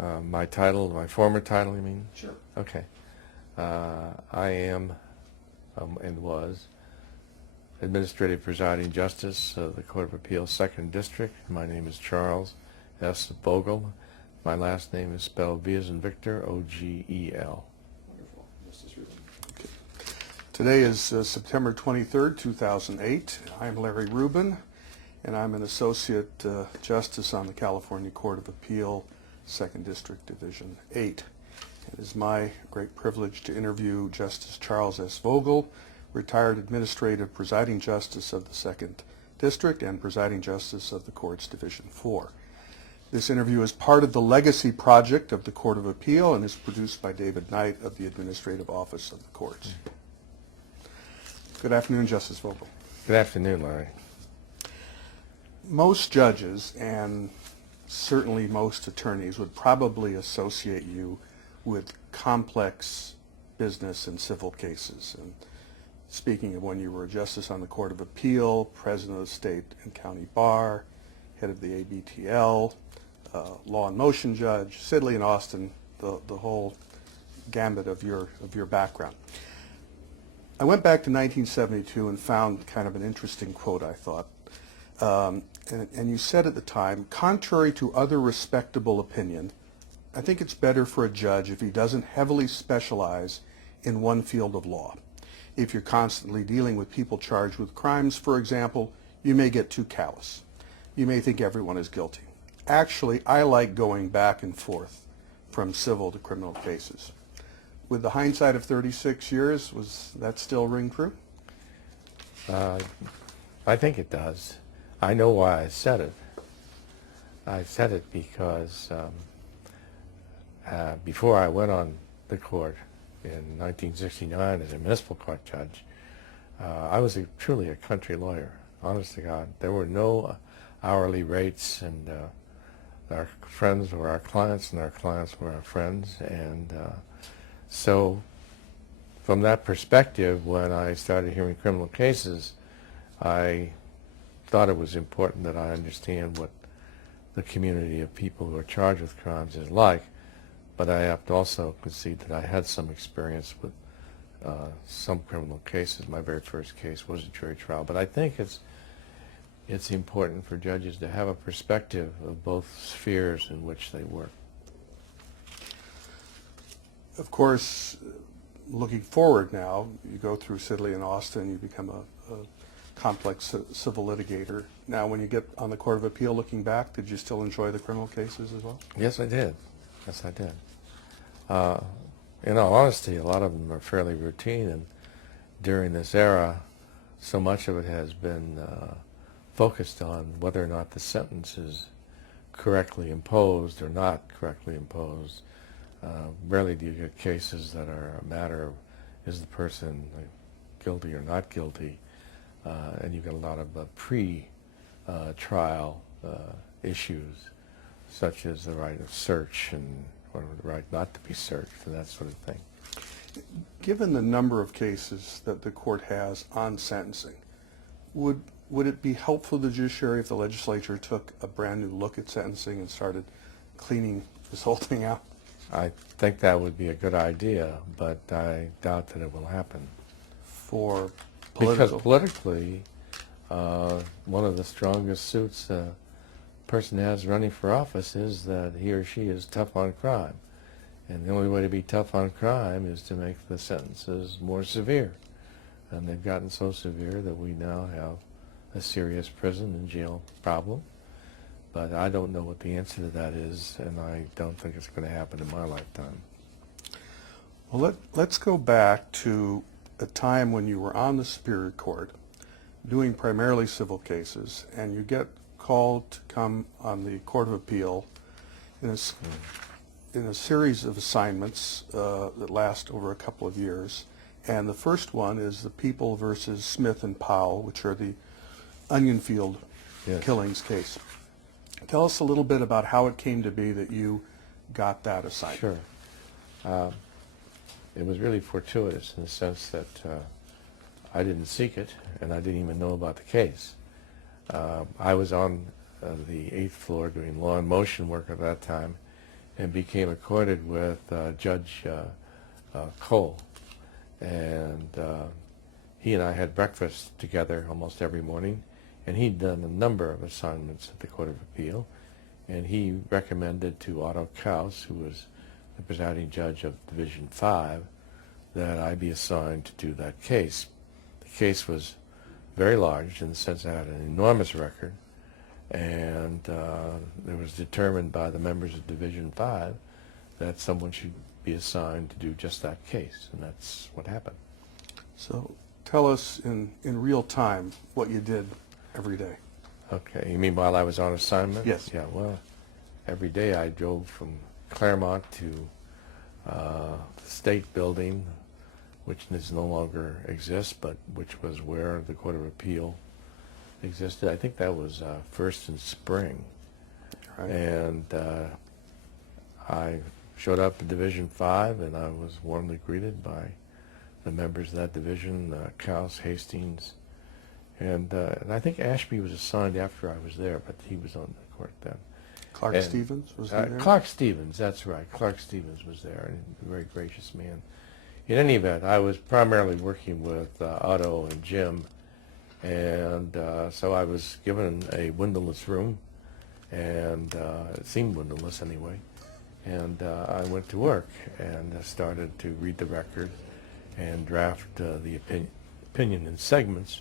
My title, my former title, you mean? Sure. Okay. I am and was Administrative Presiding Justice of the Court of Appeals, 2nd District. My name is Charles S. Vogel. My last name is spelled V as in Victor, O-G-E-L. Wonderful. Justice Rubin. Okay. Today is September 23rd, 2008. I'm Larry Rubin, and I'm an Associate Justice on the California Court of Appeal, 2nd District, Division 8. It is my great privilege to interview Justice Charles S. Vogel, retired Administrative Presiding Justice of the 2nd District and Presiding Justice of the Court's Division 4. This interview is part of the legacy project of the Court of Appeal and is produced by David Knight of the Administrative Office of the Courts. Good afternoon, Justice Vogel. Good afternoon, Larry. Most judges, and certainly most attorneys, would probably associate you with complex business and civil cases. And speaking of when you were a justice on the Court of Appeal, president of the state and county bar, head of the ABTL, law and motion judge, Sidley and Austin, the whole gambit of your background. I went back to 1972 and found kind of an interesting quote, I thought. And you said at the time, contrary to other respectable opinion, I think it's better for a judge if he doesn't heavily specialize in one field of law. If you're constantly dealing with people charged with crimes, for example, you may get too callous. You may think everyone is guilty. Actually, I like going back and forth from civil to criminal cases. With the hindsight of 36 years, was that still ring true? I think it does. I know why I said it. I said it because before I went on the court in 1969 as a municipal court judge, I was truly a country lawyer, honest to God. There were no hourly rates, and our friends were our clients, and our clients were our friends. And so from that perspective, when I started hearing criminal cases, I thought it was important that I understand what the community of people who are charged with crimes is like, but I have to also concede that I had some experience with some criminal cases. My very first case was a jury trial, but I think it's important for judges to have a perspective of both spheres in which they work. Of course, looking forward now, you go through Sidley and Austin, you become a complex civil litigator. Now, when you get on the Court of Appeal looking back, did you still enjoy the criminal cases as well? Yes, I did. Yes, I did. In all honesty, a lot of them are fairly routine, and during this era, so much of it has been focused on whether or not the sentence is correctly imposed or not correctly imposed. Rarely do you get cases that are a matter of is the person guilty or not guilty, and you get a lot of pre-trial issues, such as the right of search and or the right not to be searched and that sort of thing. Given the number of cases that the court has on sentencing, would it be helpful to the judiciary if the legislature took a brand new look at sentencing and started cleaning this whole thing out? I think that would be a good idea, but I doubt that it will happen. For political? Because politically, one of the strongest suits a person has running for office is that he or she is tough on crime. And the only way to be tough on crime is to make the sentences more severe. And they've gotten so severe that we now have a serious prison and jail problem. But I don't know what the answer to that is, and I don't think it's going to happen in my lifetime. Well, let's go back to a time when you were on the Superior Court doing primarily civil cases, and you get called to come on the Court of Appeal in a series of assignments that last over a couple of years. And the first one is the People versus Smith and Powell, which are the Onion Field killings case. Tell us a little bit about how it came to be that you got that assignment. Sure. It was really fortuitous in the sense that I didn't seek it, and I didn't even know about the case. I was on the 8th floor doing law and motion work at that time, and became acquainted with Judge Cole. And he and I had breakfast together almost every morning, and he'd done a number of assignments at the Court of Appeal, and he recommended to Otto Kaus, who was the presiding judge of Division 5, that I be assigned to do that case. The case was very large in the sense that it had an enormous record, and it was determined by the members of Division 5 that someone should be assigned to do just that case, and that's what happened. So tell us in real time what you did every day. Okay, you mean while I was on assignment? Yes. Yeah, well, every day I drove from Claremont to the State Building, which no longer exists, but which was where the Court of Appeal existed. I think that was First and Spring. Right. And I showed up at Division 5, and I was warmly greeted by the members of that division, Kaus, Hastings, and I think Ashby was assigned after I was there, but he was on the court then. Clark And, Stevens was he there? Clark Stevens, that's right. Clark Stevens was there, and a very gracious man. In any event, I was primarily working with Otto and Jim, and so I was given a windowless room, and it seemed windowless anyway, and I went to work and started to read the record and draft the opinion in segments,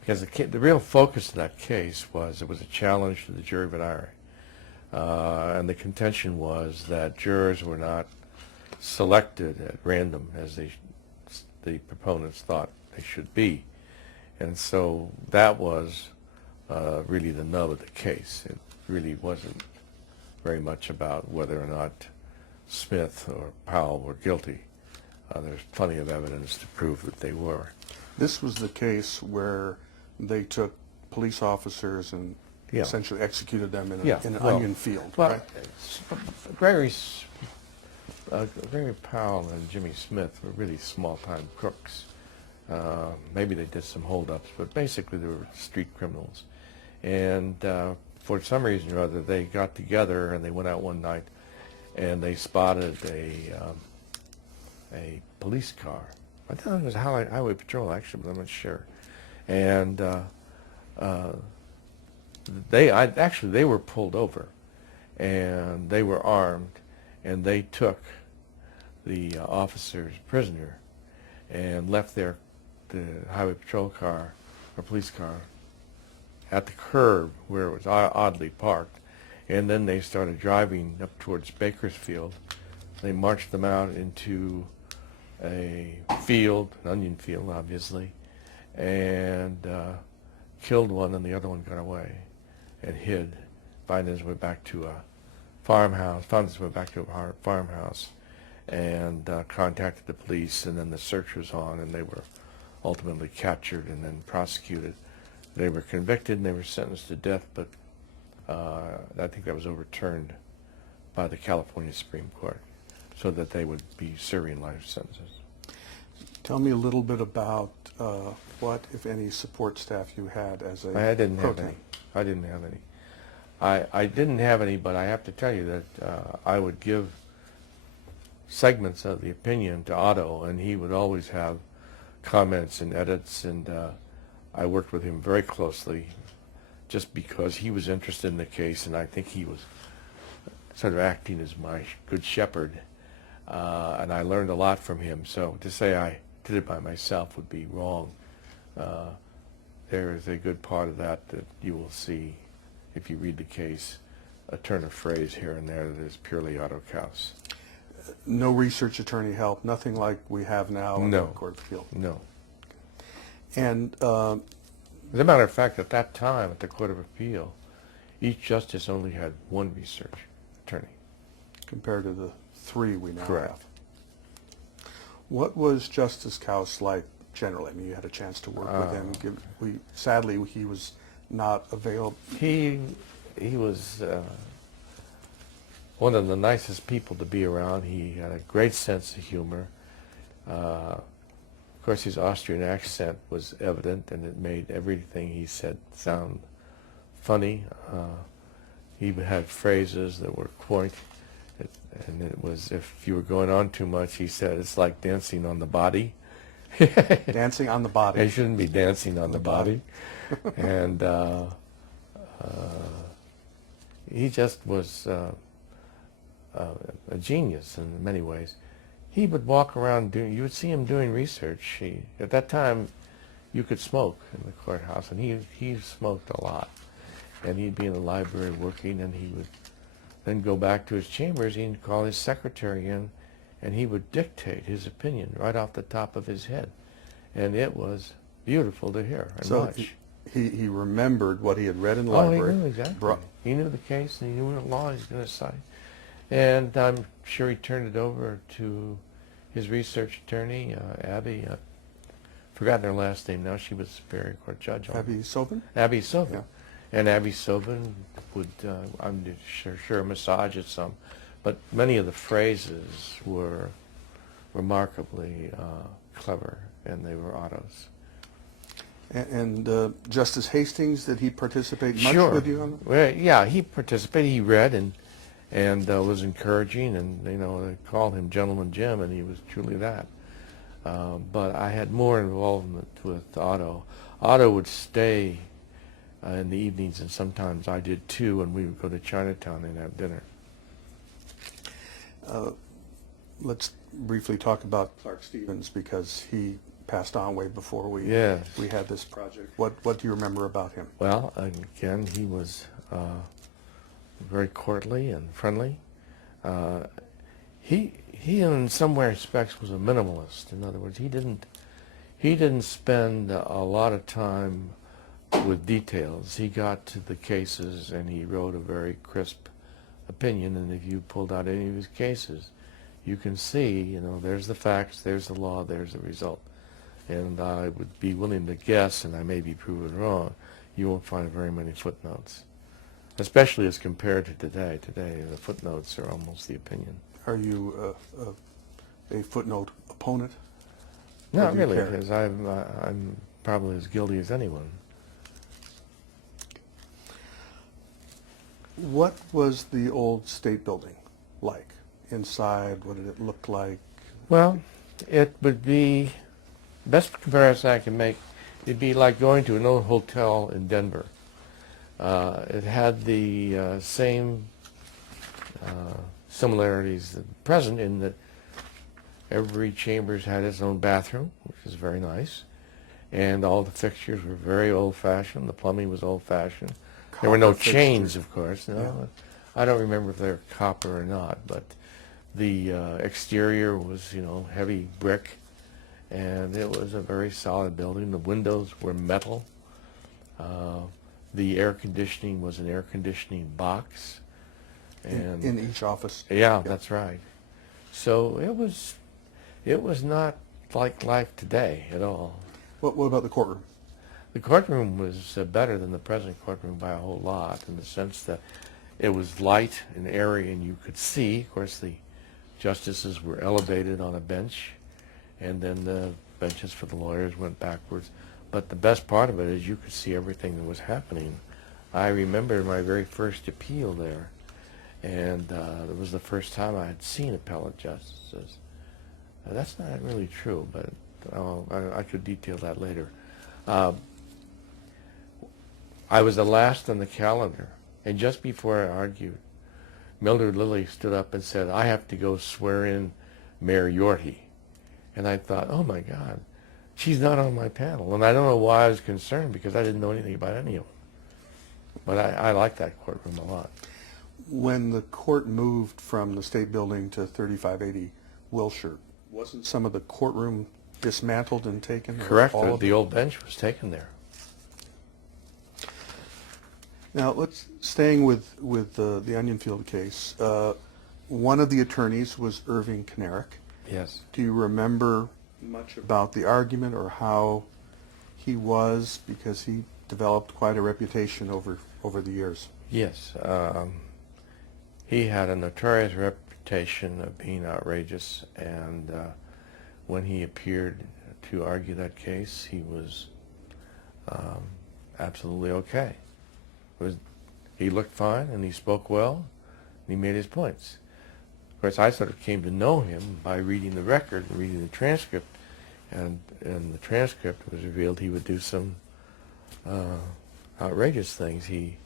because the real focus of that case was it was a challenge to the jury venire, and the contention was that jurors were not selected at random as the proponents thought they should be, and so that was really the nub of the case. It really wasn't very much about whether or not Smith or Powell were guilty. There's plenty of evidence to prove that they were. This was the case where they took police officers and Yeah. essentially executed them in, Yeah, an well- onion field, Well, right? Gregory Powell and Jimmy Smith were really small-time crooks. Maybe they did some holdups, but basically they were street criminals. And for some reason or other, they got together and they went out one night and they spotted a police car. I thought it was highway patrol, actually, but I'm not sure. And they were pulled over, and they were armed, and they took the officers prisoner and left the highway patrol car or police car at the curb where it was oddly parked, and then they started driving up towards Bakersfield. They marched them out into a field, an onion field, obviously, and killed one, and the other one got away and hid, found his way back to a farmhouse, and contacted the police, and then the search was on, and they were ultimately captured and then prosecuted. They were convicted and they were sentenced to death, but I think that was overturned by the California Supreme Court, so that they would be serving life sentences. Tell me a little bit about what, if any, support staff you had as a I didn't pro have any. tem. I didn't have any. I didn't have any, but I have to tell you that I would give segments of the opinion to Otto, and he would always have comments and edits, and I worked with him very closely just because he was interested in the case, and I think he was sort of acting as my good shepherd, and I learned a lot from him. So to say I did it by myself would be wrong. There is a good part of that you will see if you read the case, a turn of phrase here and there that is purely Otto Kaus. No research attorney help, nothing like we have now in the No. Court of Appeal. No. And As a matter of fact, at that time at the Court of Appeal, each justice only had one research attorney. compared to the three we now Correct. have. What was Justice Kaus like generally? I mean, you had a chance to work with him. Sadly, he was not available. He was one of the nicest people to be around. He had a great sense of humor. Of course, his Austrian accent was evident, and it made everything he said sound funny. He had phrases that were quaint, and it was, if you were going on too much, he said, it's like dancing on the body. Dancing on the body. They shouldn't be dancing on the body. And he just was a genius in many ways. He would walk around doing, you would see him doing research. At that time, you could smoke in the courthouse, and he smoked a lot. And he'd be in the library working, and he would then go back to his chambers. He'd call his secretary in, and he would dictate his opinion right off the top of his head. And it was beautiful to hear and So watch. he remembered what he had read in the Oh, library. he knew exactly. Brought- He knew the case, and he knew what law he was going to cite. And I'm sure he turned it over to his research attorney, Abby. Forgotten her last name now. She was a Superior Court judge. Abby Sobin? Abby Sobin. Yeah. And Abby Sobin would, I'm sure, massage it some. But many of the phrases were remarkably clever, and they were autos. And Justice Hastings, did he participate much Sure. with you on that? Well, yeah, he participated. He read and was encouraging, and they called him Gentleman Jim, and he was truly that. But I had more involvement with Otto. Otto would stay in the evenings, and sometimes I did too, and we would go to Chinatown and have dinner. Let's briefly talk about Clark Stevens, because he passed on way before we Yes. had this project. What do you remember about him? Well, again, he was very courtly and friendly. He in some respects was a minimalist. In other words, he didn't spend a lot of time with details. He got to the cases and he wrote a very crisp opinion. And if you pulled out any of his cases, you can see, there's the facts, there's the law, there's the result. And I would be willing to guess, and I may be proven wrong, you won't find very many footnotes, especially as compared to today. Today, the footnotes are almost the opinion. Are you a footnote opponent? Not do you really, care? because I'm probably as guilty as anyone. What was the old state building like? Inside, what did it look like? Well, it would be, best comparison I can make, it'd be like going to an old hotel in Denver. It had the same similarities at present in that every chambers had its own bathroom, which is very nice, and all the fixtures were very old-fashioned. The plumbing was old-fashioned. There were no Copper chains, fixtures. of course. No, Yeah. I don't remember if they were copper or not, but the exterior was, heavy brick, and it was a very solid building. The windows were metal. The air conditioning was an air conditioning box. And In each office? yeah, that's right. So it was not like life today at all. What about the courtroom? The courtroom was better than the present courtroom by a whole lot, in the sense that it was light and airy, and you could see. Of course, the justices were elevated on a bench, and then the benches for the lawyers went backwards. But the best part of it is you could see everything that was happening. I remember my very first appeal there, and it was the first time I had seen appellate justices. That's not really true, but I could detail that later. I was the last on the calendar, and just before I argued, Mildred Lilly stood up and said, "I have to go swear in Mayor Yorty." And I thought, oh my God, she's not on my panel. And I don't know why I was concerned, because I didn't know anything about any of them. But I liked that courtroom a lot. When the court moved from the state building to 3580 Wilshire, wasn't some of the courtroom dismantled and taken? or Correct. all of The it? old bench was taken there. Now, staying with the Onionfield case, one of the attorneys was Irving Knarrick. Yes. Do you remember much about the argument or how he was? Because he developed quite a reputation over the years. Yes. He had a notorious reputation of being outrageous, and when he appeared to argue that case, he was absolutely okay. It was he looked fine and he spoke well and he made his points. Of course, I sort of came to know him by reading the record and reading the transcript, and in the transcript it was revealed he would do some outrageous things. He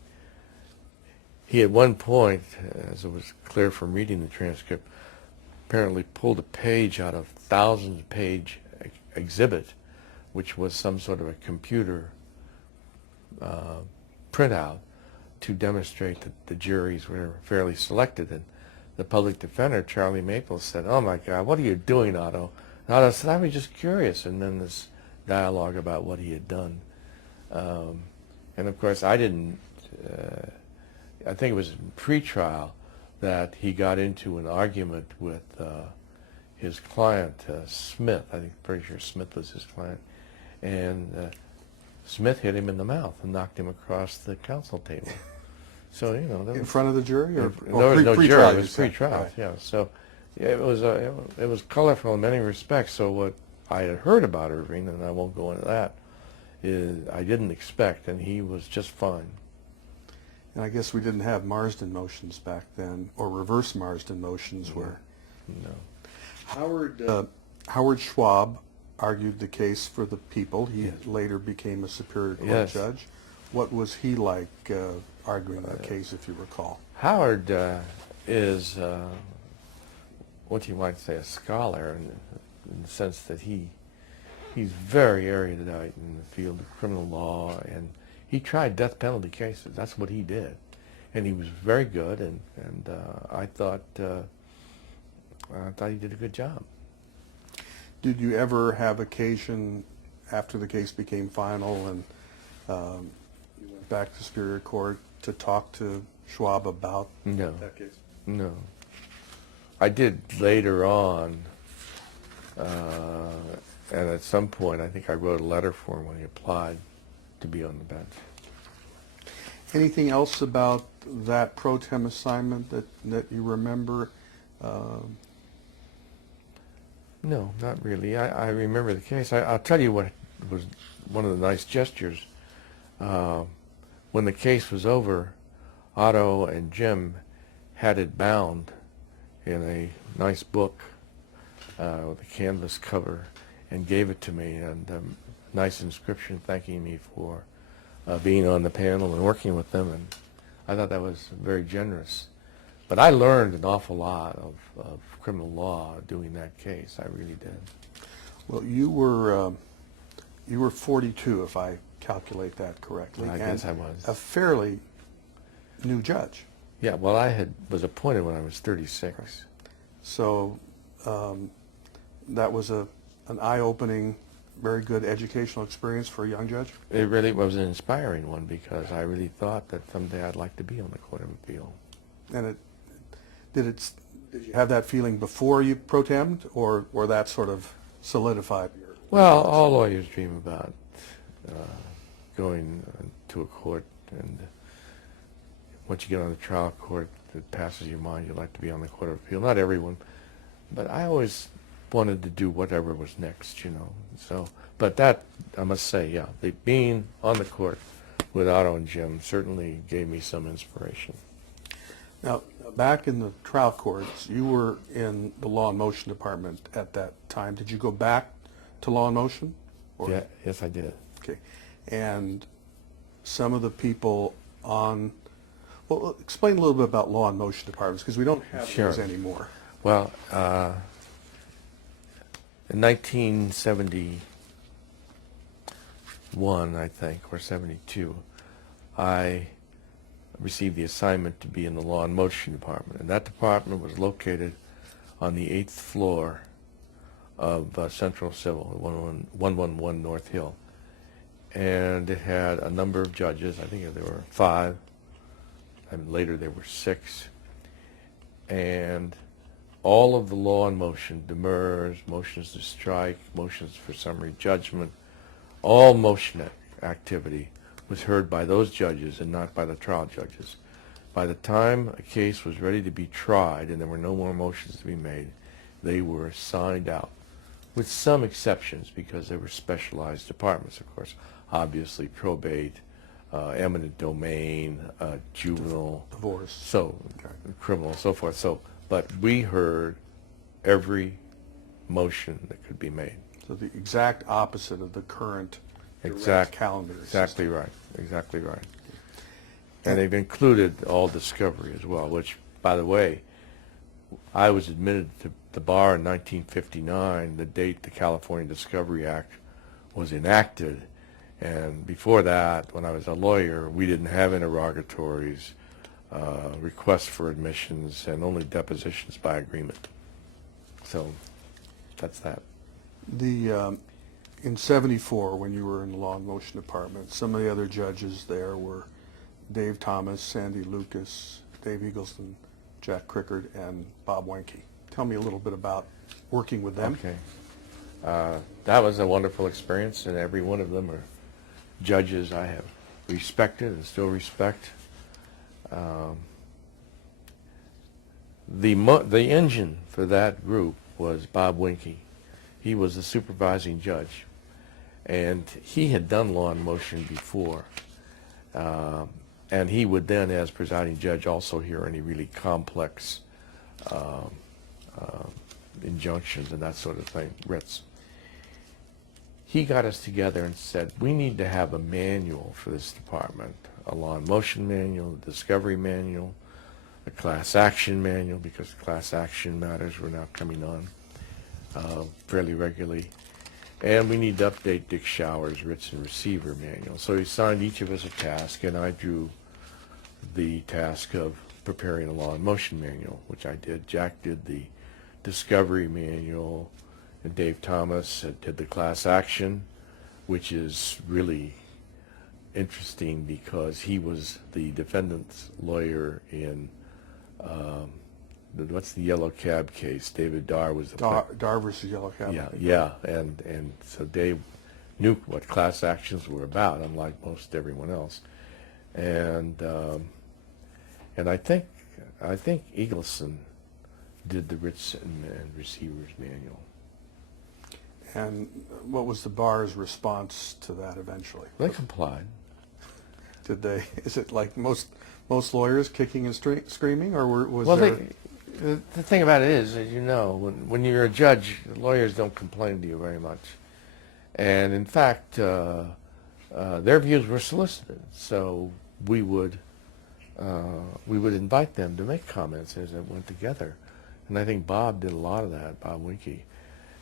at one point, as it was clear from reading the transcript, apparently pulled a page out of thousands-page exhibit, which was some sort of a computer printout to demonstrate that the juries were fairly selected. And the public defender, Charlie Maples, said, "Oh my God, what are you doing, Otto?" And Otto said, "I was just curious." And then this dialogue about what he had done. And of course, I didn't, I think it was in pre-trial that he got into an argument with his client, Smith. I think, pretty sure Smith was his client. And Smith hit him in the mouth and knocked him across the counsel table. So, you know. In front of the jury? Or no, no jury. pre-trial, It was pre-trial, right. yeah. So it was colorful in many respects. So what I had heard about Irving, and I won't go into that, is I didn't expect, and he was just fine. And I guess we didn't have Marsden motions back then, or reverse Marsden motions where No. Howard Schwab argued the case for the people. He Yes. later became a Superior Court Yes. judge. What was he like arguing that case, if you recall? Howard is what you might say a scholar in the sense that he's very erudite in the field of criminal law, and he tried death penalty cases. That's what he did, and he was very good. And I thought he did a good job. Did you ever have occasion, after the case became final and you went back to Superior Court, to talk to Schwab about No. that case? No. I did later on, and at some point I think I wrote a letter for him when he applied to be on the bench. Anything else about that pro tem assignment that you remember? No, not really. I remember the case. I'll tell you what was one of the nice gestures. When the case was over, Otto and Jim had it bound in a nice book with a canvas cover and gave it to me, and a nice inscription thanking me for being on the panel and working with them, and I thought that was very generous. But I learned an awful lot of criminal law doing that case. I really did. Well, you were 42, if I calculate that correctly. I guess I was. A fairly new judge. Yeah, well, I was appointed when I was 36. So that was an eye-opening, very good educational experience for a young judge. It really was an inspiring one because I really thought that someday I'd like to be on the Court of Appeal. And did you have that feeling before you pro tem'd, or that sort of solidified your? Well, all lawyers dream about going to a court, and once you get on the trial court, it passes your mind you'd like to be on the Court of Appeal. Not everyone, but I always wanted to do whatever was next, you know. So, but that, I must say, yeah, being on the court with Otto and Jim certainly gave me some inspiration. Now, back in the trial courts, you were in the Law and Motion Department at that time. Did you go back to Law and Motion? Or? Yeah, yes, I did. Okay. And some of the people on, well, explain a little bit about Law and Motion Departments, because we don't have Sure. those anymore. Well, in 1971, I think, or 72, I received the assignment to be in the Law and Motion Department. And that department was located on the 8th floor of Central Civil, 111 North Hill. And it had a number of judges. I think there were 5. And later there were 6. And all of the law and motion, demurs, motions to strike, motions for summary judgment, all motion activity was heard by those judges and not by the trial judges. By the time a case was ready to be tried and there were no more motions to be made, they were assigned out, with some exceptions because they were specialized departments, of course. Obviously, probate, eminent domain, juvenile, Divorce. so Okay. criminal, so forth. So, but we heard every motion that could be made. So the exact opposite of the current direct calendar Exactly system. right. Exactly right. And they've included all discovery as well, which, by the way, I was admitted to the bar in 1959, the date the California Discovery Act was enacted. And before that, when I was a lawyer, we didn't have interrogatories, requests for admissions, and only depositions by agreement. So that's that. In '74, when you were in the Law and Motion Department, some of the other judges there were Dave Thomas, Sandy Lucas, Dave Eagleston, Jack Crickard, and Bob Wenke. Tell me a little bit about working with them. Okay. That was a wonderful experience, and every one of them are judges I have respected and still respect. The engine for that group was Bob Wenke. He was the supervising judge, and he had done law and motion before. And he would then, as presiding judge, also hear any really complex injunctions and that sort of thing, writs. He got us together and said, we need to have a manual for this department, a law and motion manual, a discovery manual, a class action manual, because class action matters were now coming on fairly regularly. And we need to update Dick Shower's writs and receiver manual. So he assigned each of us a task, and I drew the task of preparing a law and motion manual, which I did. Jack did the discovery manual, and Dave Thomas did the class action, which is really interesting because he was the defendant's lawyer in what's the yellow cab case? David Darr was the Darr versus Yellow Cab. yeah, and so Dave knew what class actions were about, unlike most everyone else, and I think Eagleson did the writs and receivers manual. And what was the bar's response to that eventually? They complied. Did they? Is it like most lawyers kicking and screaming, or was Well, there? the thing about it is, as you know, when you're a judge, lawyers don't complain to you very much, and in fact, their views were solicited. So we would invite them to make comments as it went together, and I think Bob did a lot of that, Bob Wenke,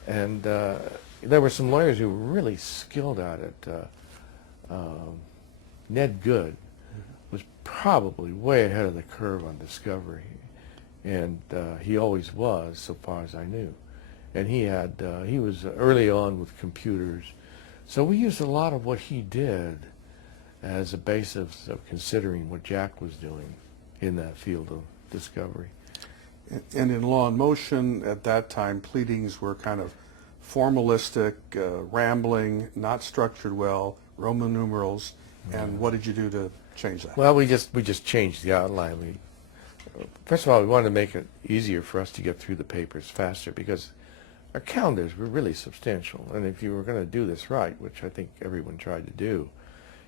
and there were some lawyers who were really skilled at it. Ned Good was probably way ahead of the curve on discovery, and he always was, so far as I knew. And he was early on with computers, so we used a lot of what he did as a basis of considering what Jack was doing in that field of discovery. And in Law and Motion at that time, pleadings were kind of formalistic, rambling, not structured well, Roman numerals. And what did you do to change that? Well, we just changed the outline. First of all, we wanted to make it easier for us to get through the papers faster because our calendars were really substantial. And if you were going to do this right, which I think everyone tried to do,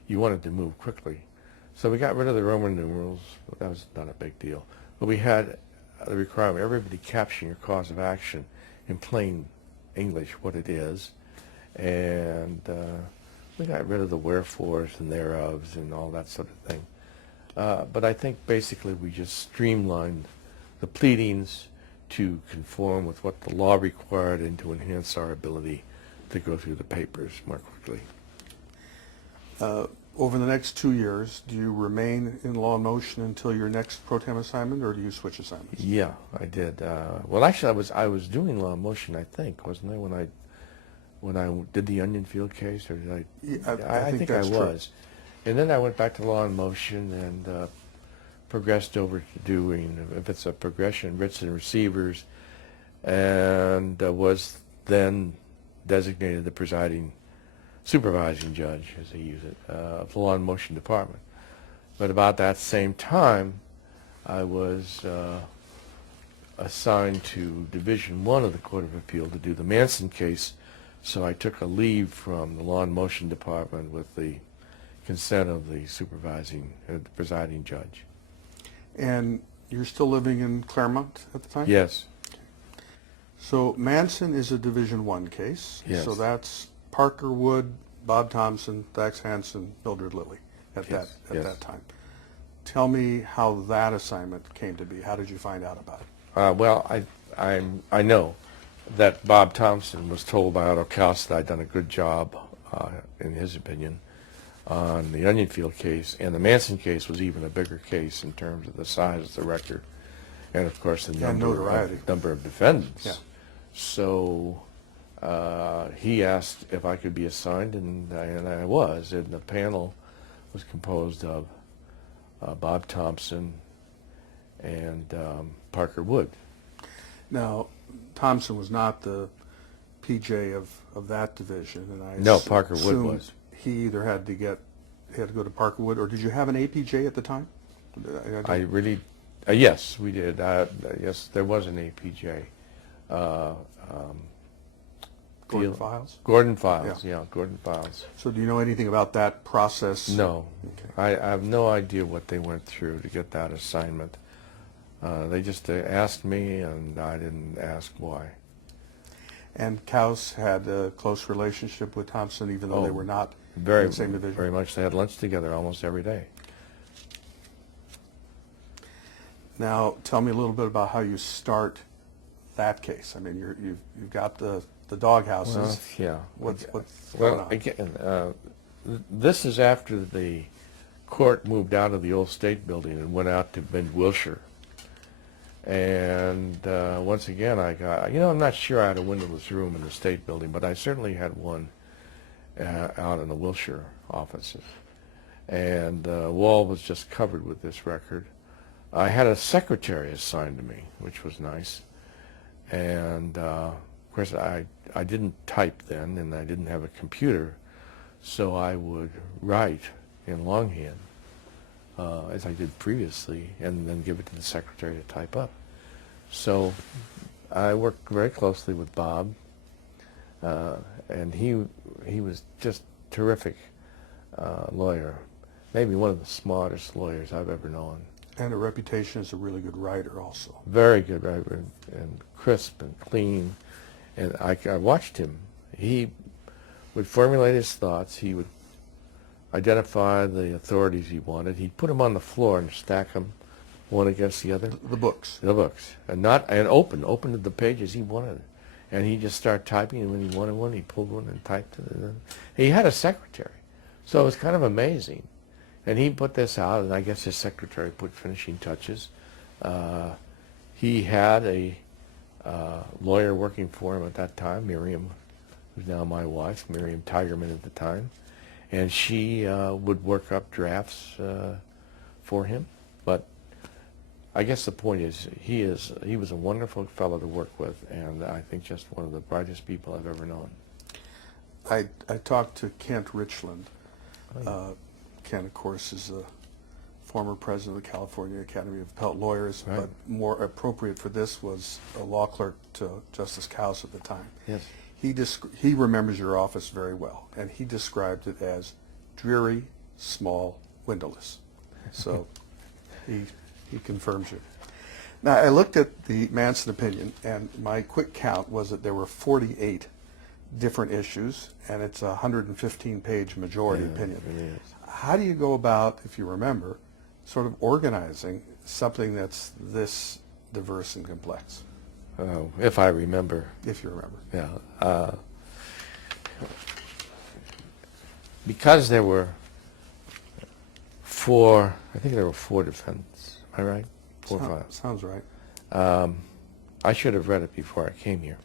you wanted to move quickly. So we got rid of the Roman numerals. That was not a big deal. But we had the requirement, everybody caption your cause of action in plain English, what it is. And we got rid of the wherefores and thereofs and all that sort of thing. But I think basically we just streamlined the pleadings to conform with what the law required and to enhance our ability to go through the papers more quickly. Over the next 2 years, do you remain in Law and Motion until your next pro tem assignment, or do you switch assignments? Yeah, I did. Well, actually, I was doing law and motion, I think, wasn't I, when I did the Onion Field case, or did I? Yeah, I think that's I was. True. And then I went back to law and motion and progressed over to doing, if it's a progression, writs and receivers, and was then designated the supervising judge, as they use it, of the law and motion department. But about that same time, I was assigned to Division I of the Court of Appeal to do the Manson case, so I took a leave from the law and motion department with the consent of the presiding judge. And you're still living in Claremont at the time? Yes. So Manson is a Division I case. Yes. So that's Parker Wood, Bob Thompson, Dax Hansen, Mildred Lilly at Yes. that time. Tell me how that assignment came to be. How did you find out about it? Well, I know that Bob Thompson was told by Otto Kaus that I'd done a good job, in his opinion, on the Onion Field case, and the Manson case was even a bigger case in terms of the size of the record, and of course the number of defendants. Yeah. So he asked if I could be assigned, and I was, and the panel was composed of Bob Thompson and Parker Wood. Now, Thompson was not the PJ of that division, and I No, Parker Wood assume was. He either had to go to Parker Wood, or did you have an APJ at the time? Yes, we did. Yes, there was an APJ. Gordon Files? Gordon Files, yeah, Gordon Files. So do you know anything about that process? No. Okay. I have no idea what they went through to get that assignment. They just asked me, and I didn't ask why. And Kaus had a close relationship with Thompson, even though they were not in the same division? Very much. They had lunch together almost every day. Now, tell me a little bit about how you start that case. I mean, you've got the doghouses. Well, yeah. What's going on? Again, this is after the court moved out of the old state building and went out to Bend, Wilshire. And once again, I got, I'm not sure I had a windowless room in the state building, but I certainly had one out in the Wilshire offices. And the wall was just covered with this record. I had a secretary assigned to me, which was nice. And of course, I didn't type then, and I didn't have a computer, so I would write in longhand, as I did previously, and then give it to the secretary to type up. So I worked very closely with Bob, and he was just terrific lawyer, maybe one of the smartest lawyers I've ever known. And a reputation as a really good writer also. Very good writer, and crisp and clean. And I watched him. He would formulate his thoughts. He would identify the authorities he wanted. He'd put them on the floor and stack them one against the other. The books. The books. And open to the pages he wanted. And he'd just start typing, and when he wanted one, he pulled one and typed it. And he had a secretary. So it was kind of amazing. And he put this out, and I guess his secretary put finishing touches. He had a lawyer working for him at that time, Miriam, who's now my wife, Miriam Tigerman at the time. And she would work up drafts for him. But I guess the point is, he was a wonderful fellow to work with, and I think just one of the brightest people I've ever known. I talked to Kent Richland. Kent, of course, is the former president of the California Academy of Appellate Lawyers, Right. but more appropriate for this was a law clerk to Justice Kaus at the time. Yes. He remembers your office very well, and he described it as dreary, small, windowless. So he confirms you. Now, I looked at the Manson opinion, and my quick count was that there were 48 different issues, and it's a 115-page majority opinion. It is. How do you go about, if you remember, sort of organizing something that's this diverse and complex? If I remember. If you remember. Yeah. Because there were four defendants. Am I right? 4 or 5. Sounds right. I should have read it before I came here.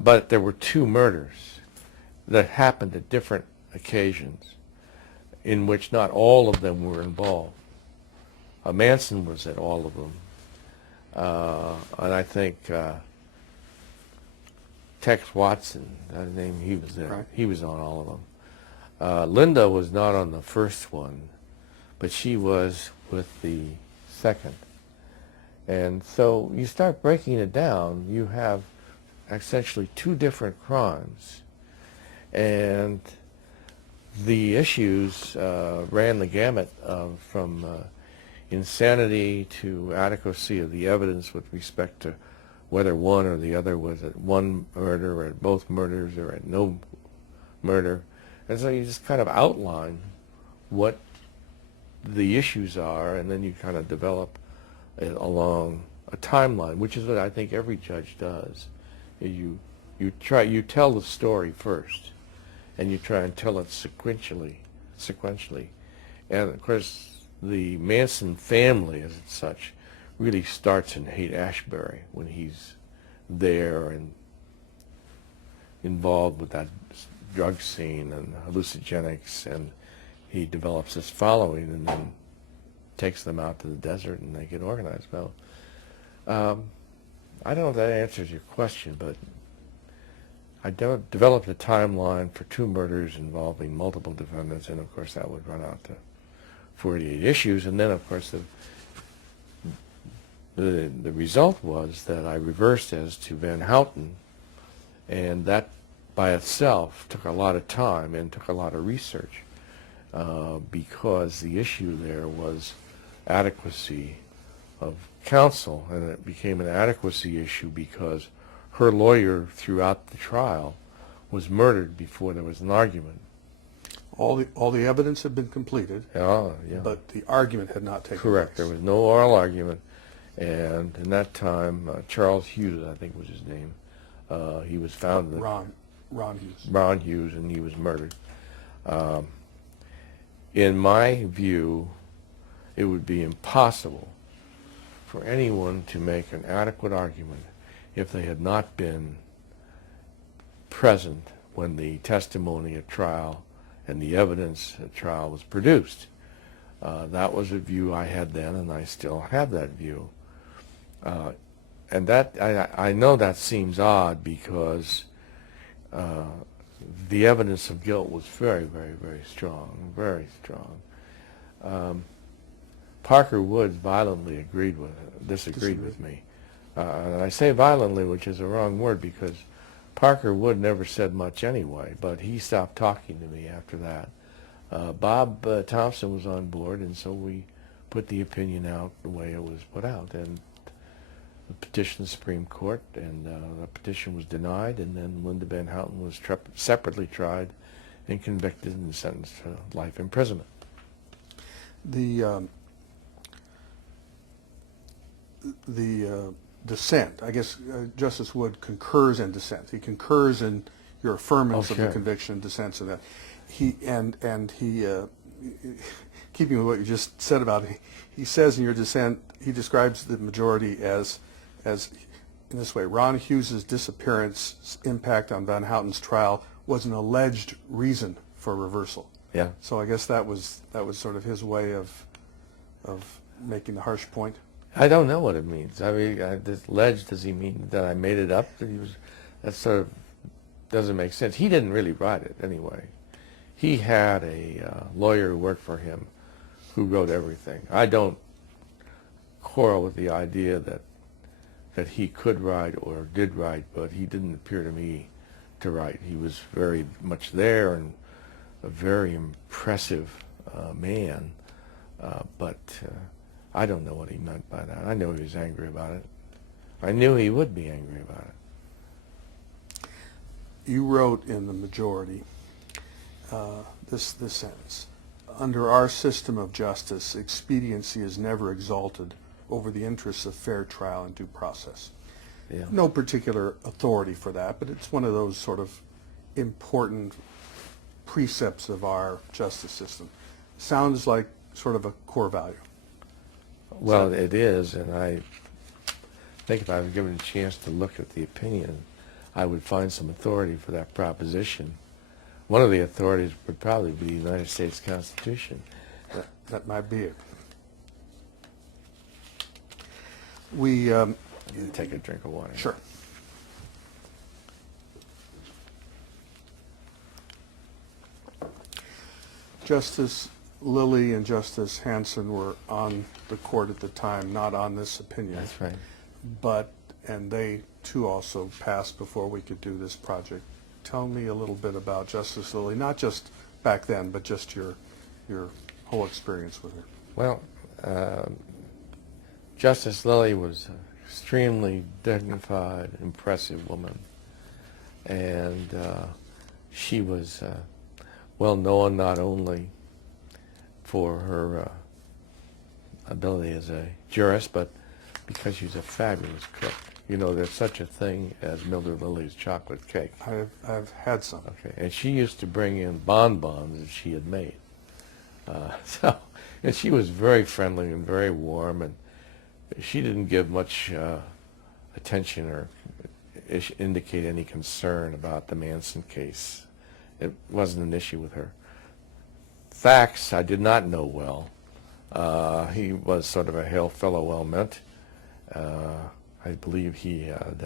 But there were 2 murders that happened at different occasions in which not all of them were involved. Manson was at all of them. And I think Tex Watson, that name, he was there. Right. He was on all of them. Linda was not on the first one, but she was with the second. And so you start breaking it down, you have essentially 2 different crimes. And the issues ran the gamut from insanity to adequacy of the evidence with respect to whether one or the other was at one murder or at both murders or at no murder. And so you just kind of outline what the issues are, and then you kind of develop it along a timeline, which is what I think every judge does. You tell the story first, and you try and tell it sequentially. And of course, the Manson family, as such, really starts in Haight-Ashbury when he's there and involved with that drug scene and hallucinogenics, and he develops this following and then takes them out to the desert and they get organized. Well, I don't know if that answers your question, but I developed a timeline for 2 murders involving multiple defendants, and of course that would run out to 48 issues, and then of course the result was that I reversed as to Van Houten, and that by itself took a lot of time and took a lot of research because the issue there was adequacy of counsel, and it became an adequacy issue because her lawyer throughout the trial was murdered before there was an argument. All the evidence had been completed, Yeah. but the argument had not taken Correct. place. There was no oral argument, and in that time, Charles Hughes, I think was his name, he was found. Ron Hughes. Ron Hughes, and he was murdered. In my view, it would be impossible for anyone to make an adequate argument if they had not been present when the testimony at trial and the evidence at trial was produced. That was a view I had then, and I still have that view. And that I know that seems odd because the evidence of guilt was very, very, very strong, very strong. Parker Woods violently disagreed with me. And I say violently, which is a wrong word, because Parker Wood never said much anyway, but he stopped talking to me after that. Bob Thompson was on board, and so we put the opinion out the way it was put out, and petitioned the Supreme Court, and the petition was denied, and then Linda Van Houten was separately tried and convicted and sentenced to life imprisonment. The dissent, I guess Justice Wood concurs in dissent. He concurs in your affirmance of the conviction and dissents in that. He keeping with what you just said about it, he says in your dissent, he describes the majority as in this way: Ron Hughes's disappearance impact on Van Houten's trial was an alleged reason for reversal. Yeah. So I guess that was sort of his way of making the harsh point. I don't know what it means. I mean, alleged, does he mean that I made it up? That sort of doesn't make sense. He didn't really write it anyway. He had a lawyer who worked for him who wrote everything. I don't quarrel with the idea that he could write or did write, but he didn't appear to me to write. He was very much there and a very impressive man, but I don't know what he meant by that. I know he was angry about it. I knew he would be angry about it. You wrote in the majority this sentence: under our system of justice, expediency is never exalted over the interests of fair trial and due process. Yeah. No particular authority for that, but it's one of those sort of important precepts of our justice system. Sounds like sort of a core value. Well, it is, and I think if I was given a chance to look at the opinion, I would find some authority for that proposition. One of the authorities would probably be the United States Constitution. That might be it. We You take a drink of water. Sure. Justice Lilly and Justice Hanson were on the court at the time, not on this opinion. That's right. And they too also passed before we could do this project. Tell me a little bit about Justice Lilly, not just back then, but just your whole experience with her. Well, Justice Lilly was an extremely dignified, impressive woman, and she was well known not only for her ability as a jurist, but because she was a fabulous cook. You know, there's such a thing as Mildred Lilly's chocolate cake. I've had some. Okay, and she used to bring in bonbons that she had made. And she was very friendly and very warm, and she didn't give much attention or indicate any concern about the Manson case. It wasn't an issue with her. Facts I did not know well. He was sort of a hail fellow, well meant. I believe he had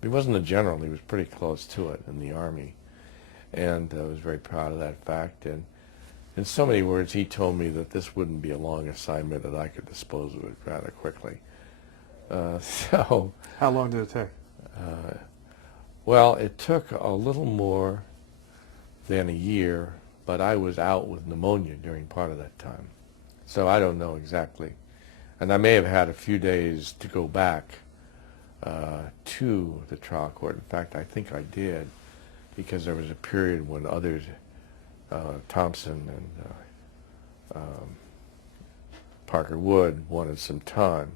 he wasn't a general, he was pretty close to it in the Army, and I was very proud of that fact. And in so many words, he told me that this wouldn't be a long assignment, that I could dispose of it rather quickly. So, How long did it take? well, it took a little more than a year, but I was out with pneumonia during part of that time. So I don't know exactly. And I may have had a few days to go back to the trial court. In fact, I think I did, because there was a period when others, Thompson and Parker Wood, wanted some time.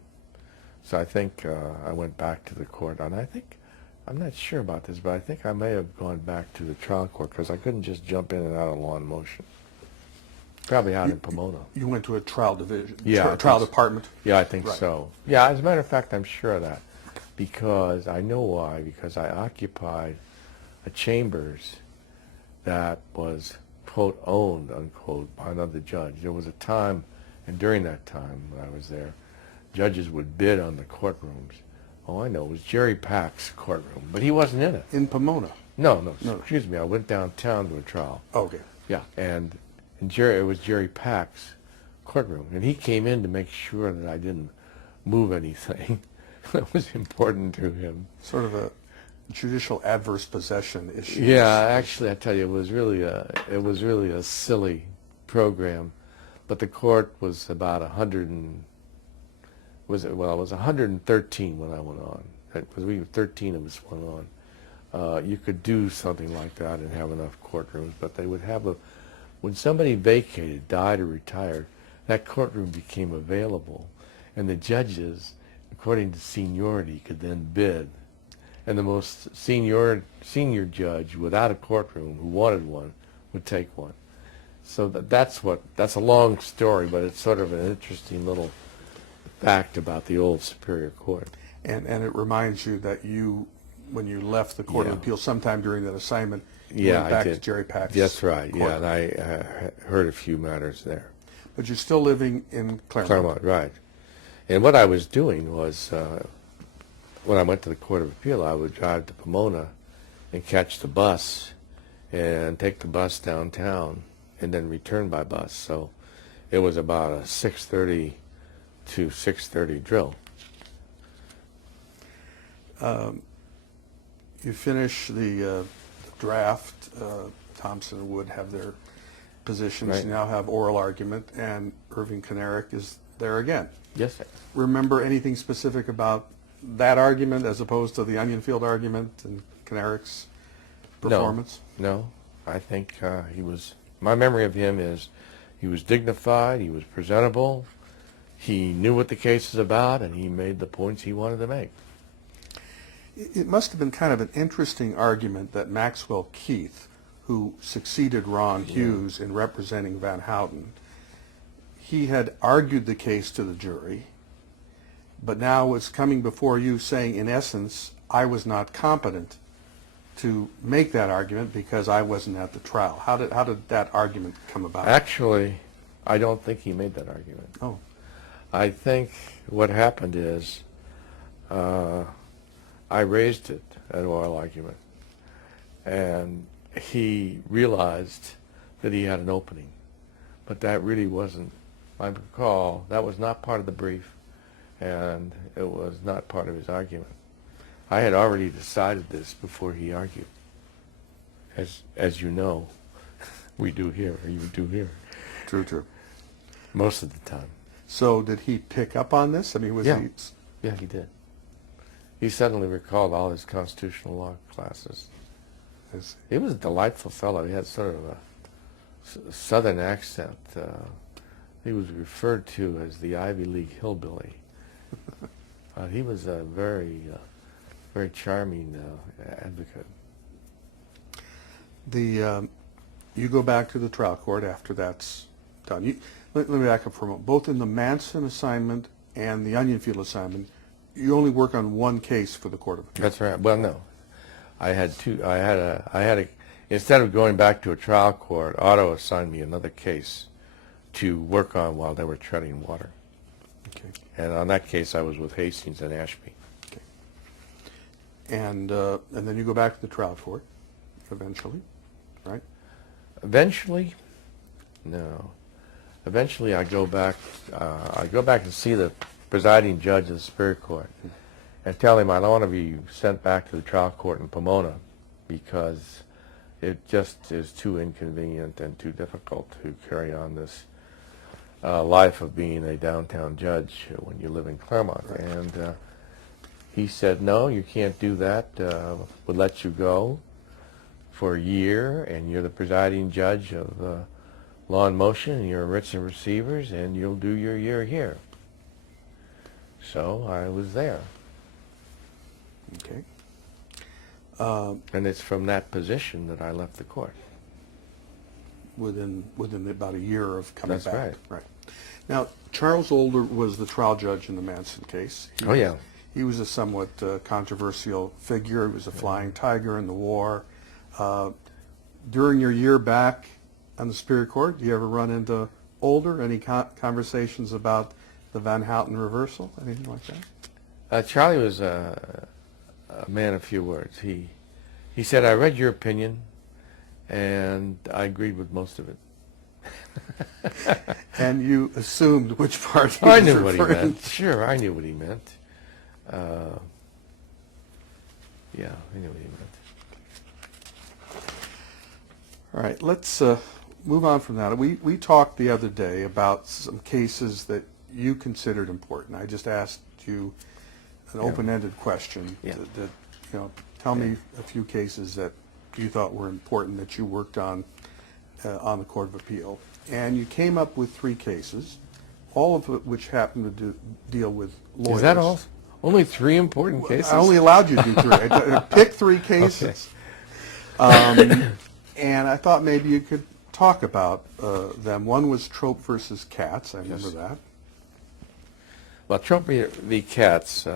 So I think I went back to the court, and I think, I'm not sure about this, but I think I may have gone back to the trial court because I couldn't just jump in and out of law in motion. Probably out in Pomona. You went to a trial division, Yeah, trial department? Yeah, I think Right. so. Yeah, as a matter of fact, I'm sure of that, because I know why. Because I occupied a chambers that was, quote, owned, unquote, by another judge. There was a time, and during that time when I was there, judges would bid on the courtrooms. Oh, I know, it was Jerry Pack's courtroom, but he wasn't in it. In Pomona? No, No. excuse me, I went downtown to a trial. Okay. Yeah, and it was Jerry Pack's courtroom, and he came in to make sure that I didn't move anything that was important to him. Sort of a judicial adverse possession issue. Yeah, actually, I tell you, it was really a silly program, but the court was about 100 and it was 113 when I went on, because we 13 of us went on. You could do something like that and have enough courtrooms, but they would have when somebody vacated, died, or retired, that courtroom became available, and the judges, according to seniority, could then bid. And the most senior judge without a courtroom who wanted one would take one. So that's a long story, but it's sort of an interesting little fact about the old Superior Court. And it reminds you that when you left the Court of Yeah. Appeals sometime during that assignment, you Yeah, went back I did. to Jerry Pack's That's right. court. Yeah, and I heard a few matters there. But you're still living in Claremont, right. And what I was doing was, when I went to the Court of Appeal, I would drive to Pomona and catch the bus and take the bus downtown and then return by bus. So it was about a 6:30 to 6:30 drill. You finish the draft. Thompson would have their positions. Right. You now have oral argument, and Irving Kanarek is there again. Yes, sir. Remember anything specific about that argument as opposed to the Onion Field argument and Kanarek's performance? No, I think my memory of him is he was dignified, he was presentable, he knew what the case was about, and he made the points he wanted to make. It must have been kind of an interesting argument that Maxwell Keith, who succeeded Ron Hughes in representing Van Houten, he had argued the case to the jury, but now was coming before you saying, in essence, I was not competent to make that argument because I wasn't at the trial. How did that argument come about? Actually, I don't think he made that argument. Oh. I think what happened is I raised it at oral argument, and he realized that he had an opening, but that really wasn't, I recall, that was not part of the brief, and it was not part of his argument. I had already decided this before he argued, as you know. we do here, or you do here, True, true. most of the time. So did he pick up on this? I mean, was Yeah. he? Yeah, he did. He suddenly recalled all his constitutional law classes. Is- He was a delightful fellow. He had sort of a southern accent. He was referred to as the Ivy League hillbilly. He was a very, very charming advocate. You go back to the trial court after that's done. Let me back up for a moment. Both in the Manson assignment and the Onion Field assignment, you only work on one case for the Court of Appeals. That's right. Well, no, I had two. I had a. Instead of going back to a trial court, Otto assigned me another case to work on while they were treading water. Okay. And on that case, I was with Hastings and Ashby. Okay. And then you go back to the trial court eventually, right? Eventually, no. Eventually, I go back. I go back and see the presiding judge of the Superior Court, and tell him I don't want to be sent back to the trial court in Pomona because it just is too inconvenient and too difficult to carry on this life of being a downtown judge when you live in Claremont. Right. And he said, no, you can't do that. We'll let you go for a year, and you're the presiding judge of Law in Motion, and you're writs and receivers, and you'll do your year here. So I was there. Okay. And it's from that position that I left the court. Within about a year of coming That's back. right. Right. Now, Charles Older was the trial judge in the Manson case. Oh, yeah. He was a somewhat controversial figure. He was a flying tiger in the war. During your year back on the Superior Court, do you ever run into Older? Any conversations about the Van Houten reversal? Anything like that? Charlie was a man of few words. He said, I read your opinion, and I agreed with most of it. And you assumed which part he I was knew what he referring meant. Sure, I knew what he meant. Yeah, I knew what he meant. All right, let's move on from that. We talked the other day about some cases that you considered important. I just asked you an open-ended question. Yeah. Tell me a few cases that you thought were important that you worked on the Court of Appeal. And you came up with 3 cases, all of which happened to deal with lawyers. Is that all? Only 3 important cases? I only allowed you to do 3. I picked 3 cases. Okay. And I thought maybe you could talk about them. One was Trope versus Katz. I remember that. Well, Trump v. Katz,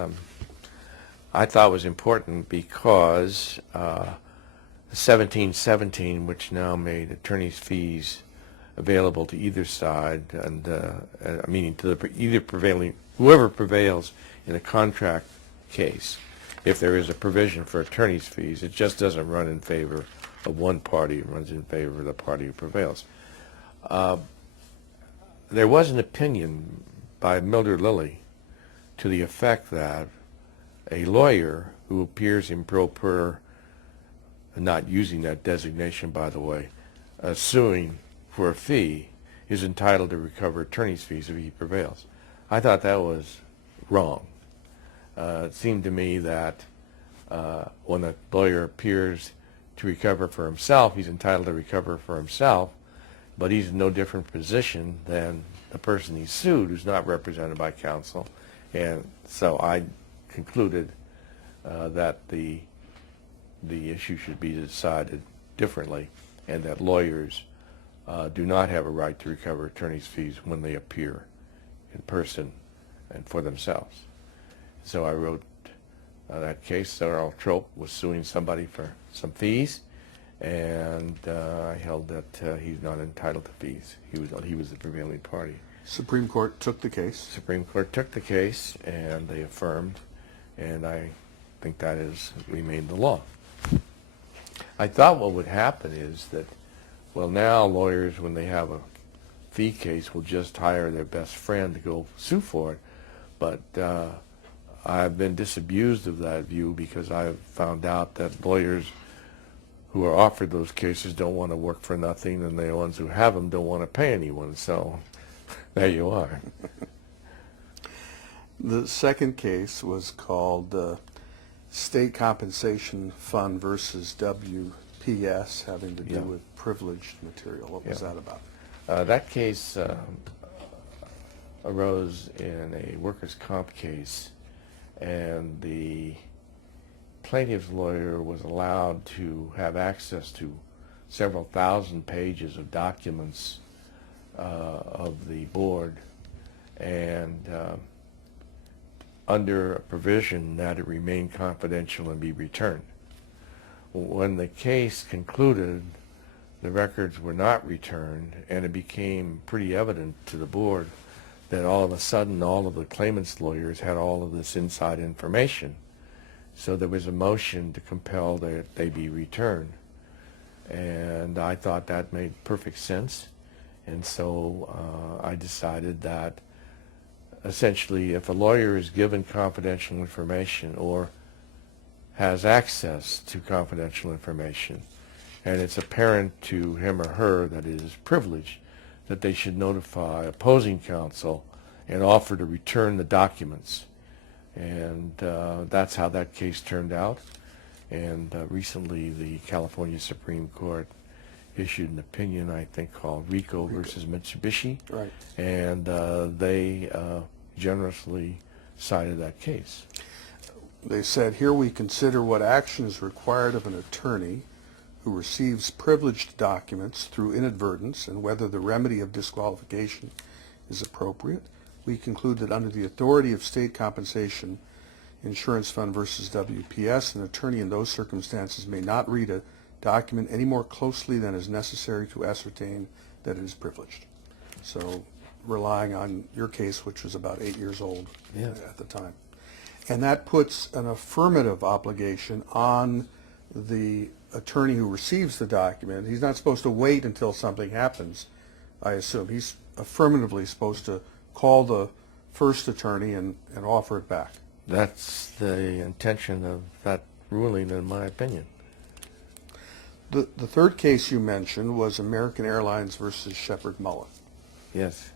I thought was important because 1717, which now made attorneys' fees available to either side, and meaning to whoever prevails in a contract case, if there is a provision for attorneys' fees, it just doesn't run in favor of one party; it runs in favor of the party who prevails. There was an opinion by Mildred Lilly to the effect that a lawyer who appears in pro per, not using that designation, by the way, suing for a fee, is entitled to recover attorney's fees if he prevails. I thought that was wrong. It seemed to me that when a lawyer appears to recover for himself, he's entitled to recover for himself, but he's in no different position than the person he sued who's not represented by counsel. And so I concluded that the issue should be decided differently, and that lawyers do not have a right to recover attorney's fees when they appear in person and for themselves. So I wrote that case. Earl Trope was suing somebody for some fees, and I held that he's not entitled to fees. He was the prevailing party. Supreme Court took the case. Supreme Court took the case, and they affirmed, and I think that has remained the law. I thought what would happen is that, well, now lawyers, when they have a fee case, will just hire their best friend to go sue for it. But I've been disabused of that view because I've found out that lawyers who are offered those cases don't want to work for nothing, and the ones who have them don't want to pay anyone. So there you are. The second case was called State Compensation Fund versus WPS, having to do Yeah. with privileged material. What was that about? That case arose in a workers' comp case, and the plaintiff's lawyer was allowed to have access to several thousand pages of documents of the board, and under a provision that it remain confidential and be returned. When the case concluded, the records were not returned, and it became pretty evident to the board that all of a sudden all of the claimant's lawyers had all of this inside information. So there was a motion to compel that they be returned. And I thought that made perfect sense. And so I decided that essentially if a lawyer is given confidential information or has access to confidential information, and it's apparent to him or her that it is privileged, that they should notify opposing counsel and offer to return the documents. And that's how that case turned out. And recently the California Supreme Court issued an opinion, I think, called RICO versus Mitsubishi. Right. And they generously cited that case. They said, here we consider what action is required of an attorney who receives privileged documents through inadvertence and whether the remedy of disqualification is appropriate. We conclude that under the authority of State Compensation Insurance Fund versus WPS, an attorney in those circumstances may not read a document any more closely than is necessary to ascertain that it is privileged. So relying on your case, which was about 8 years old at the time. And that puts an affirmative obligation on the attorney who receives the document. He's not supposed to wait until something happens, I assume. He's affirmatively supposed to call the first attorney and offer it back. That's the intention of that ruling, in my opinion. The third case you mentioned was American Airlines versus Shepard Mullen. Yes.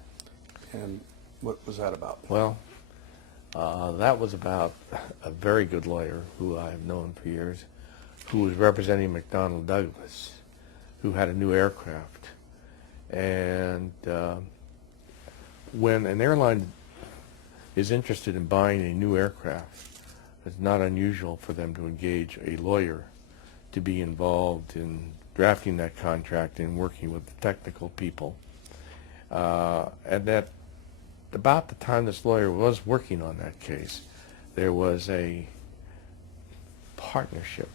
And what was that about? Well, that was about a very good lawyer who I've known for years, who was representing McDonnell Douglas, who had a new aircraft. And when an airline is interested in buying a new aircraft, it's not unusual for them to engage a lawyer to be involved in drafting that contract and working with the technical people. And that about the time this lawyer was working on that case, there was a partnership,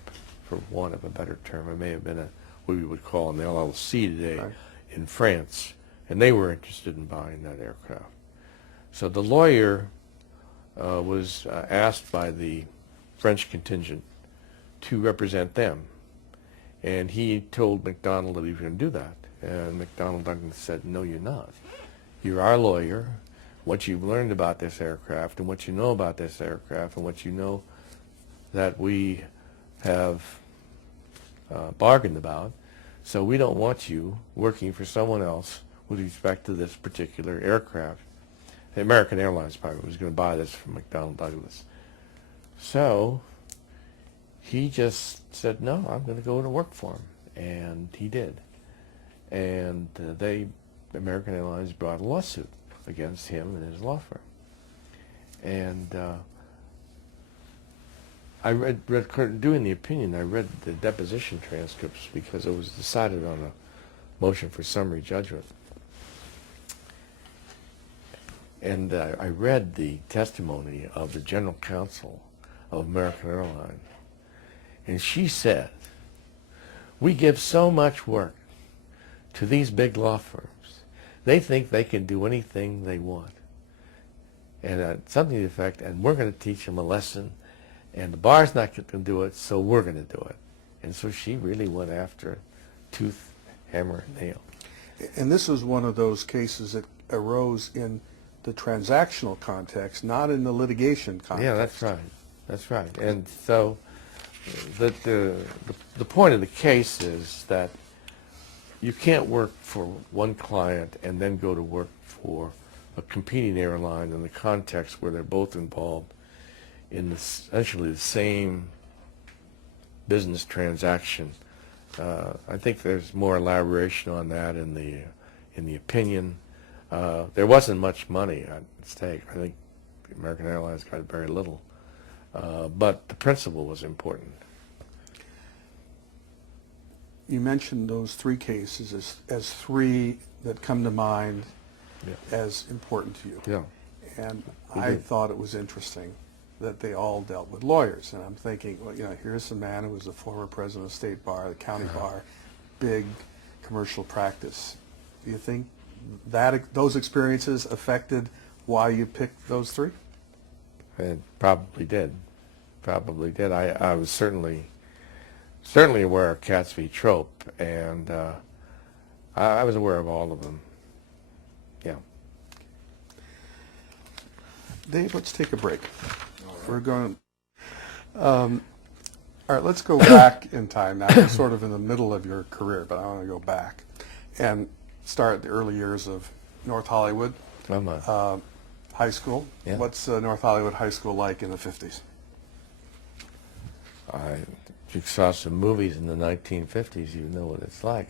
for want of a better term. It may have been what we would call an LLC today, Right, in France, and they were interested in buying that aircraft. So the lawyer was asked by the French contingent to represent them, and he told McDonnell that he was going to do that. And McDonnell Douglas said, "No, you're not. You're our lawyer. What you've learned about this aircraft and what you know about this aircraft and what you know that we have bargained about, so we don't want you working for someone else with respect to this particular aircraft." The American Airlines probably was going to buy this from McDonnell Douglas. So he just said, "No, I'm going to go to work for him." And he did. And American Airlines brought a lawsuit against him and his law firm. And I read doing the opinion, I read the deposition transcripts because it was decided on a motion for summary judgment. And I read the testimony of the general counsel of American Airlines. And she said, "We give so much work to these big law firms. They think they can do anything they want." And something to the effect, "And we're going to teach them a lesson, and the bar's not going to do it, so we're going to do it." And so she really went after tooth, hammer, and nail. And this was one of those cases that arose in the transactional context, not in the litigation context. Yeah, that's right. That's right. And so the point of the case is that you can't work for one client and then go to work for a competing airline in the context where they're both involved in essentially the same business transaction. I think there's more elaboration on that in the opinion. There wasn't much money at stake. I think American Airlines got very little, but the principle was important. You mentioned those three cases as three that come to mind as important to you. Yeah. And I thought it was interesting that they all dealt with lawyers. And I'm thinking, well, here's a man who was the former president of the state bar, the county bar, big commercial practice. Do you think that those experiences affected why you picked those three? It probably did. Probably did. I was certainly aware of Katz v. Trope, and I was aware of all of them. Yeah. Dave, let's take a break. We're going. All right, let's go back in time now. We're sort of in the middle of your career, but I want to go back and start at the early years of North Hollywood High School. Yeah. What's North Hollywood High School like in the 50s? You saw some movies in the 1950s, you know what it's like.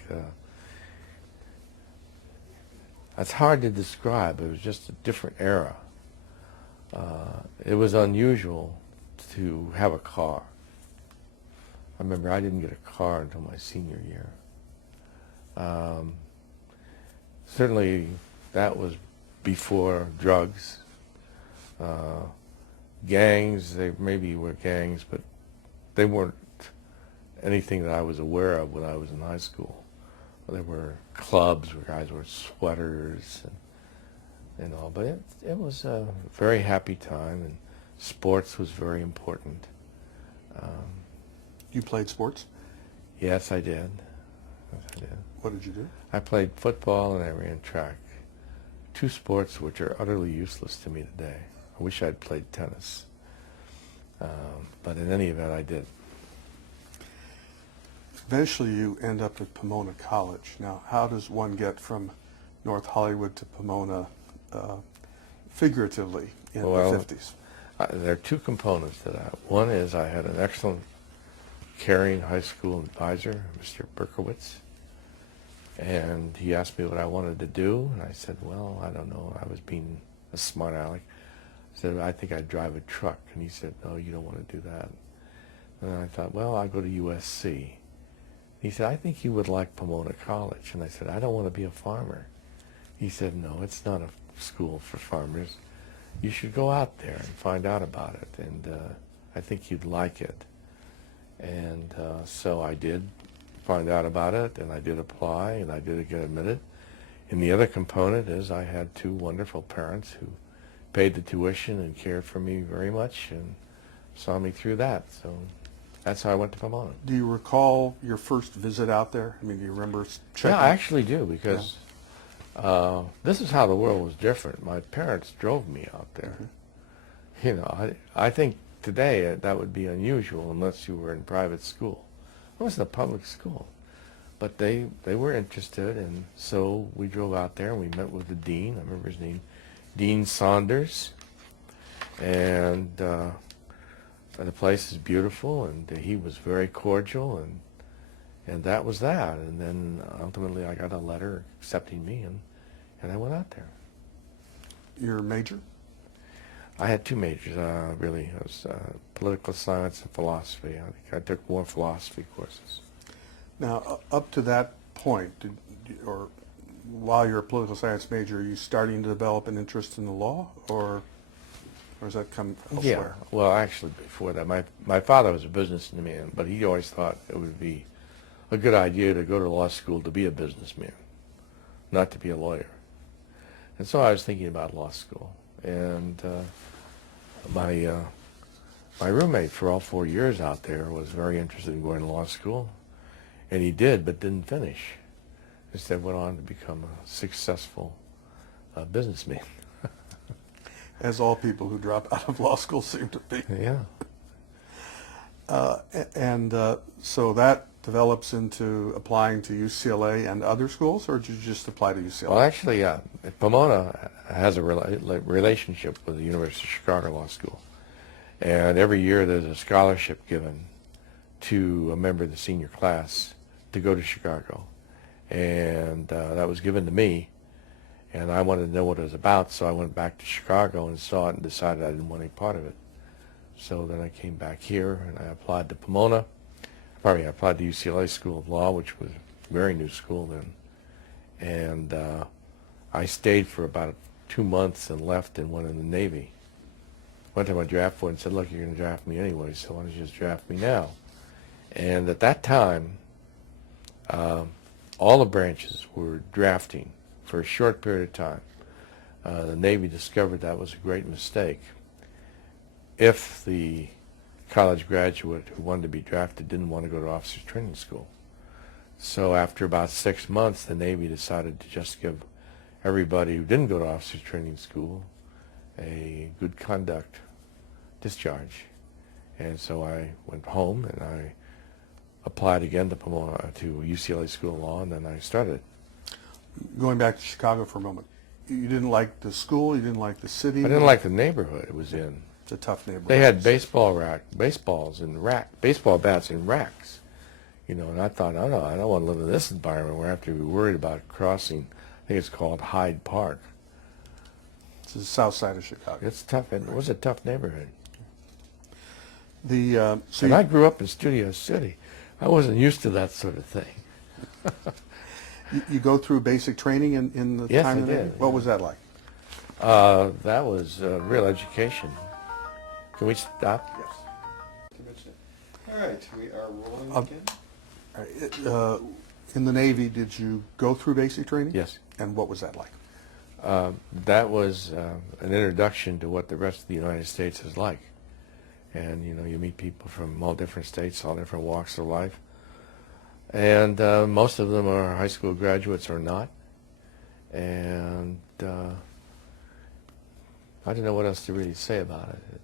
It's hard to describe. It was just a different era. It was unusual to have a car. I remember I didn't get a car until my senior year. Certainly that was before drugs. Gangs, they maybe were gangs, but they weren't anything that I was aware of when I was in high school. There were clubs where guys wore sweaters and all, but it was a very happy time, and sports was very important. You played sports? Yes, I did. Yes, I did. What did you do? I played football and I ran track. Two sports which are utterly useless to me today. I wish I'd played tennis. But in any event, I did. Eventually you end up at Pomona College. Now, how does one get from North Hollywood to Pomona figuratively in the 50s? There are two components to that. One is I had an excellent, caring high school advisor, Mr. Berkowitz, and he asked me what I wanted to do, and I said, well, I don't know. I was being a smart aleck. I said, I think I'd drive a truck, and he said, no, you don't want to do that. And I thought, well, I'll go to USC. He said, I think you would like Pomona College. And I said, I don't want to be a farmer. He said, no, it's not a school for farmers. You should go out there and find out about it, and I think you'd like it. And so I did find out about it, and I did apply, and I did get admitted. And the other component is I had two wonderful parents who paid the tuition and cared for me very much and saw me through that. So that's how I went to Pomona. Do you recall your first visit out there? I mean, do you remember checking? Yeah, I actually do, because this is how the world was different. My parents drove me out there. Mm-hmm. You know, I think today that would be unusual unless you were in private school. It wasn't a public school. But they were interested, and so we drove out there and we met with the dean. I remember his name, Dean Saunders. And the place is beautiful, and he was very cordial, and that was that. And then ultimately I got a letter accepting me, and I went out there. Your major? I had two majors, really. It was political science and philosophy. I think I took more philosophy courses. Now, up to that point, or while you're a political science major, are you starting to develop an interest in the law, or does that come elsewhere? Yeah, well, actually, before that, my father was a businessman, but he always thought it would be a good idea to go to law school to be a businessman, not to be a lawyer. And so I was thinking about law school. And my roommate for all 4 years out there was very interested in going to law school, and he did, but didn't finish. Instead went on to become a successful businessman. As all people who drop out of law school seem to be. Yeah. So that develops into applying to UCLA and other schools, or did you just apply to UCLA? Well, actually, Pomona has a relationship with the University of Chicago Law School. And every year there's a scholarship given to a member of the senior class to go to Chicago. And that was given to me. And I wanted to know what it was about, so I went back to Chicago and saw it and decided I didn't want any part of it. So then I came back here and I applied to Pomona. I applied to UCLA School of Law, which was a very new school then. And I stayed for about 2 months and left and went in the Navy. Went to my draft board and said, look, you're going to draft me anyway, so why don't you just draft me now? And at that time, all the branches were drafting for a short period of time. The Navy discovered that was a great mistake. If the college graduate who wanted to be drafted didn't want to go to officers training school. So after about 6 months, the Navy decided to just give everybody who didn't go to officers training school a good conduct discharge. And so I went home and I applied again to UCLA School of Law, and then I started. Going back to Chicago for a moment, you didn't like the school, you didn't like the city? I didn't like the neighborhood it was in. It's a tough neighborhood. They had baseball bats in racks, you know, and I thought, I don't want to live in this environment where I have to be worried about crossing, I think it's called Hyde Park. It's the south side of Chicago. It's tough. It was a tough neighborhood. So I grew up in Studio City. I wasn't used to that sort of thing. you go through basic training in the Yes, time I in the did, Navy? What was that like? That was real education. Can we stop? Yes. All right, we are rolling again. In the Navy, did you go through basic training? Yes. And what was that like? That was an introduction to what the rest of the United States is like. And, you know, you meet people from all different states, all different walks of life. And most of them are high school graduates or not. And I don't know what else to really say about it.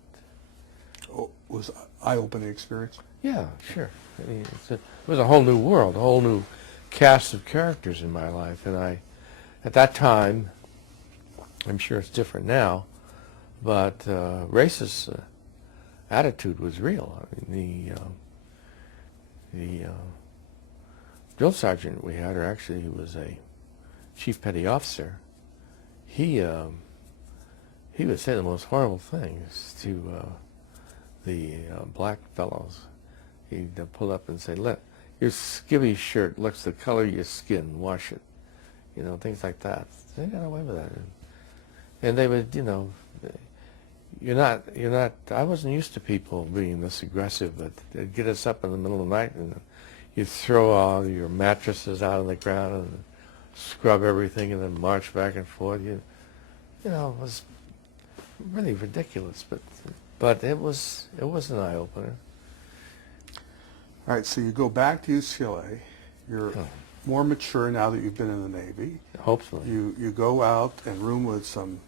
Oh, was eye-opening experience? Yeah, sure. I mean, it was a whole new world, a whole new cast of characters in my life. And at that time, I'm sure it's different now, but racist attitude was real. I mean, the drill sergeant we had, or actually he was a chief petty officer, he would say the most horrible things to the black fellows. He'd pull up and say, your skivvy shirt looks the color of your skin, wash it. You know, things like that. They got away with that. And they would, you know, I wasn't used to people being this aggressive, but they'd get us up in the middle of the night and you'd throw all your mattresses out on the ground and scrub everything and then march back and forth. You know, it was really ridiculous, but it was an eye-opener. All right, so you go back to UCLA. You're more mature now that you've been in the Navy. Hopefully. You go out and room with some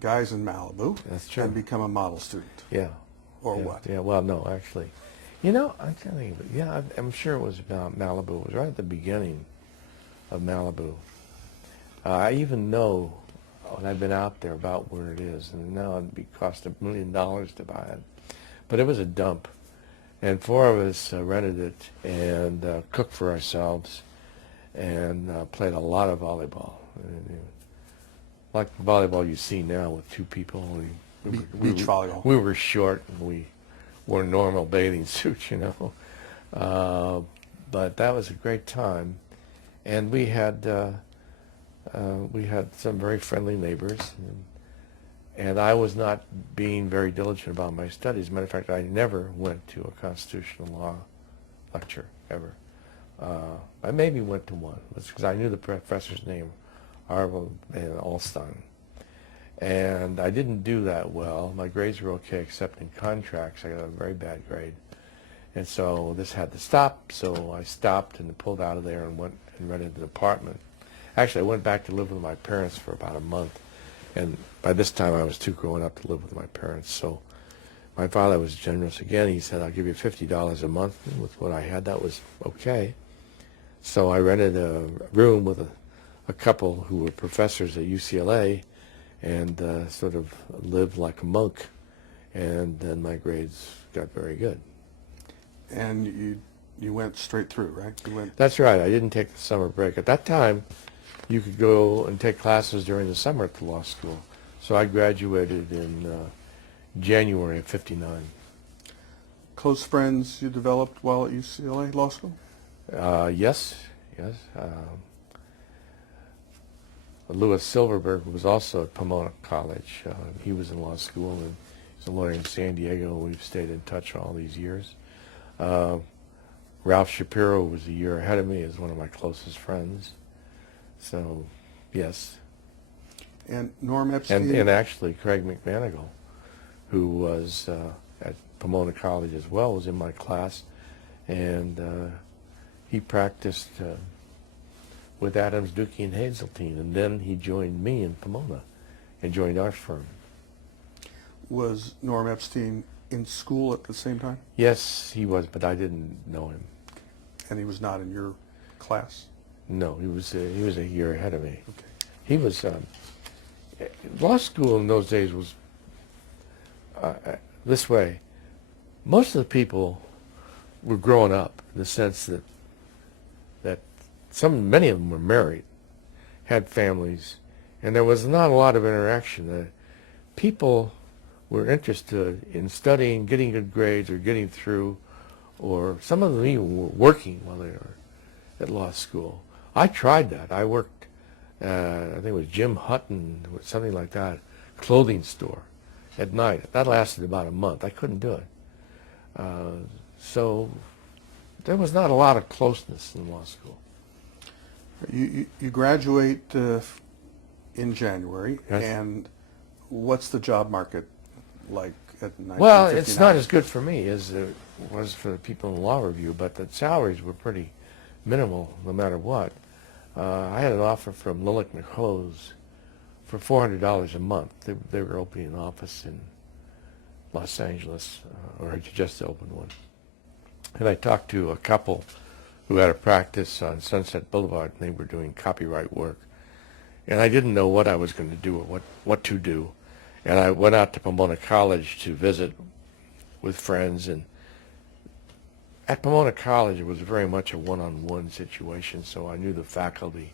guys in Malibu. That's true. And become a model student. Yeah. Or yeah, what? Yeah, well, no, actually. You know, I'm telling you, yeah, I'm sure it was about Malibu. It was right at the beginning of Malibu. I even know when I've been out there about where it is, and now it'd cost $1 million to buy it. But it was a dump. And 4 of us rented it and cooked for ourselves and played a lot of volleyball. Like the volleyball you see now with 2 people. Beach volleyball. We were short and we wore normal bathing suits, you know. But that was a great time. And we had some very friendly neighbors. And I was not being very diligent about my studies. As a matter of fact, I never went to a constitutional law lecture, ever. I maybe went to one. It's because I knew the professor's name, Arvel and Alston. And I didn't do that well. My grades were okay, except in contracts. I got a very bad grade. And so this had to stop, so I stopped and pulled out of there and went and rented an apartment. Actually, I went back to live with my parents for about a month. And by this time, I was too grown up to live with my parents. So my father was generous again. He said, I'll give you $50 a month. And with what I had, that was okay. So I rented a room with a couple who were professors at UCLA and sort of lived like a monk. And then my grades got very good. And you went straight through, right? You went. That's right. I didn't take the summer break. At that time, you could go and take classes during the summer at the law school. So I graduated in January of '59. Close friends you developed while at UCLA Law School? Yes. Louis Silverberg was also at Pomona College. He was in law school, and he's a lawyer in San Diego. We've stayed in touch all these years. Ralph Shapiro was a year ahead of me, is one of my closest friends. So, yes. And Norm Epstein? And actually, Craig McManigal, who was at Pomona College as well, was in my class, and he practiced with Adams, Dukey, and Hazeltine, and then he joined me in Pomona and joined our firm. Was Norm Epstein in school at the same time? Yes, he was, but I didn't know him. And he was not in your class? No, he was a year ahead of me. Okay. He was law school in those days was this way. Most of the people were growing up in the sense that many of them were married, had families, and there was not a lot of interaction. People were interested in studying, getting good grades, or getting through, or some of them even were working while they were at law school. I tried that. I worked, I think it was Jim Hutton, or something like that, clothing store at night. That lasted about a month. I couldn't do it. So there was not a lot of closeness in law school. You graduate in January, Yes. and what's the job market like at 1959? Well, it's not as good for me as it was for the people in law review, but the salaries were pretty minimal no matter what. I had an offer from Lillick McHose for $400 a month. They were opening an office in Los Angeles, or had just opened one. And I talked to a couple who had a practice on Sunset Boulevard, and they were doing copyright work. And I didn't know what I was going to do or what to do. And I went out to Pomona College to visit with friends. And at Pomona College, it was very much a one-on-one situation, so I knew the faculty.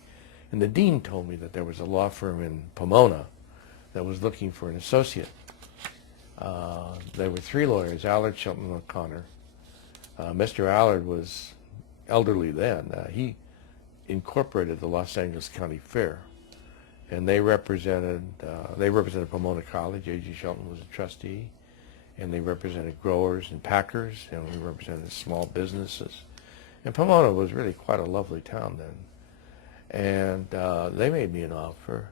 And the dean told me that there was a law firm in Pomona that was looking for an associate. There were three lawyers, Allard, Shelton, and O'Connor. Mr. Allard was elderly then. He incorporated the Los Angeles County Fair, and they represented Pomona College. A.G. Shelton was a trustee, and they represented growers and packers, and we represented small businesses. And Pomona was really quite a lovely town then. And they made me an offer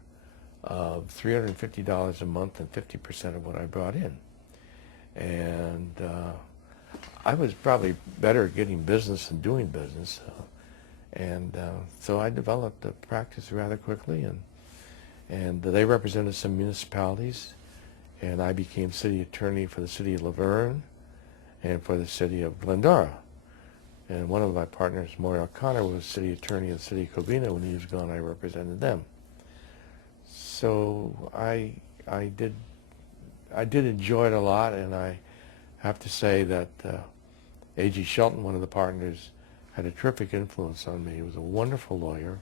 of $350 a month and 50% of what I brought in. And I was probably better at getting business than doing business. So I developed a practice rather quickly, and they represented some municipalities, and I became city attorney for the city of Laverne and for the city of Glendora. And one of my partners, Maury O'Connor, was city attorney in the city of Covina. When he was gone, I represented them. So I did enjoy it a lot, and I have to say that A.G. Shelton, one of the partners, had a terrific influence on me. He was a wonderful lawyer.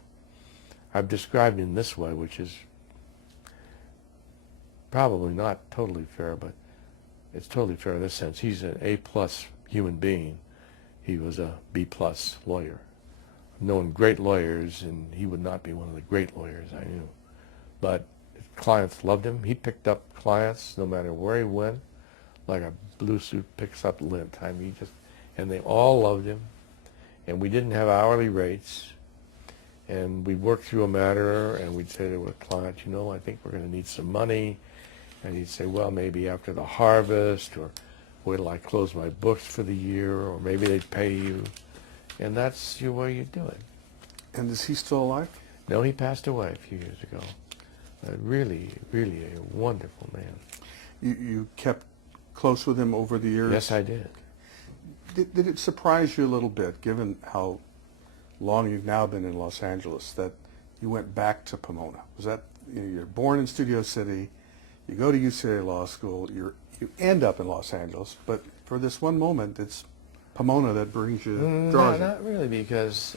I've described him this way, which is probably not totally fair, but it's totally fair in this sense. He's an A-plus human being. He was a B-plus lawyer. I've known great lawyers, and he would not be one of the great lawyers I knew. But clients loved him. He picked up clients no matter where he went, like a blue suit picks up lint. I mean, and they all loved him. And we didn't have hourly rates. And we'd work through a matter, and we'd say to a client, I think we're going to need some money. And he'd say, well, maybe after the harvest, or wait till I close my books for the year, or maybe they'd pay you. And that's the way you do it. And is he still alive? No, he passed away a few years ago. Really, really a wonderful man. You kept close with him over the years? Yes, I did. Did it surprise you a little bit, given how long you've now been in Los Angeles, that you went back to Pomona? Was that, you're born in Studio City, you go to UCLA Law School, you end up in Los Angeles, but for this one moment, it's Pomona that brings you, No, draws you. not really, because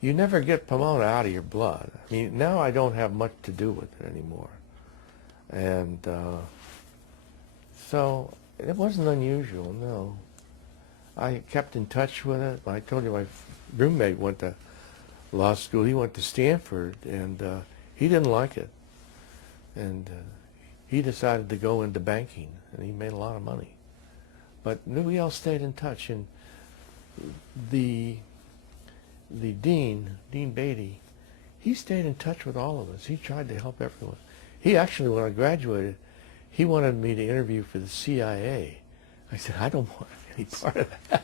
you never get Pomona out of your blood. I mean, now I don't have much to do with it anymore. And so it wasn't unusual, no. I kept in touch with it. I told you my roommate went to law school. He went to Stanford, and he didn't like it. And he decided to go into banking, and he made a lot of money. But we all stayed in touch, and the dean, Dean Beatty, he stayed in touch with all of us. He tried to help everyone. He actually, when I graduated, he wanted me to interview for the CIA. I said, I don't want any part of that.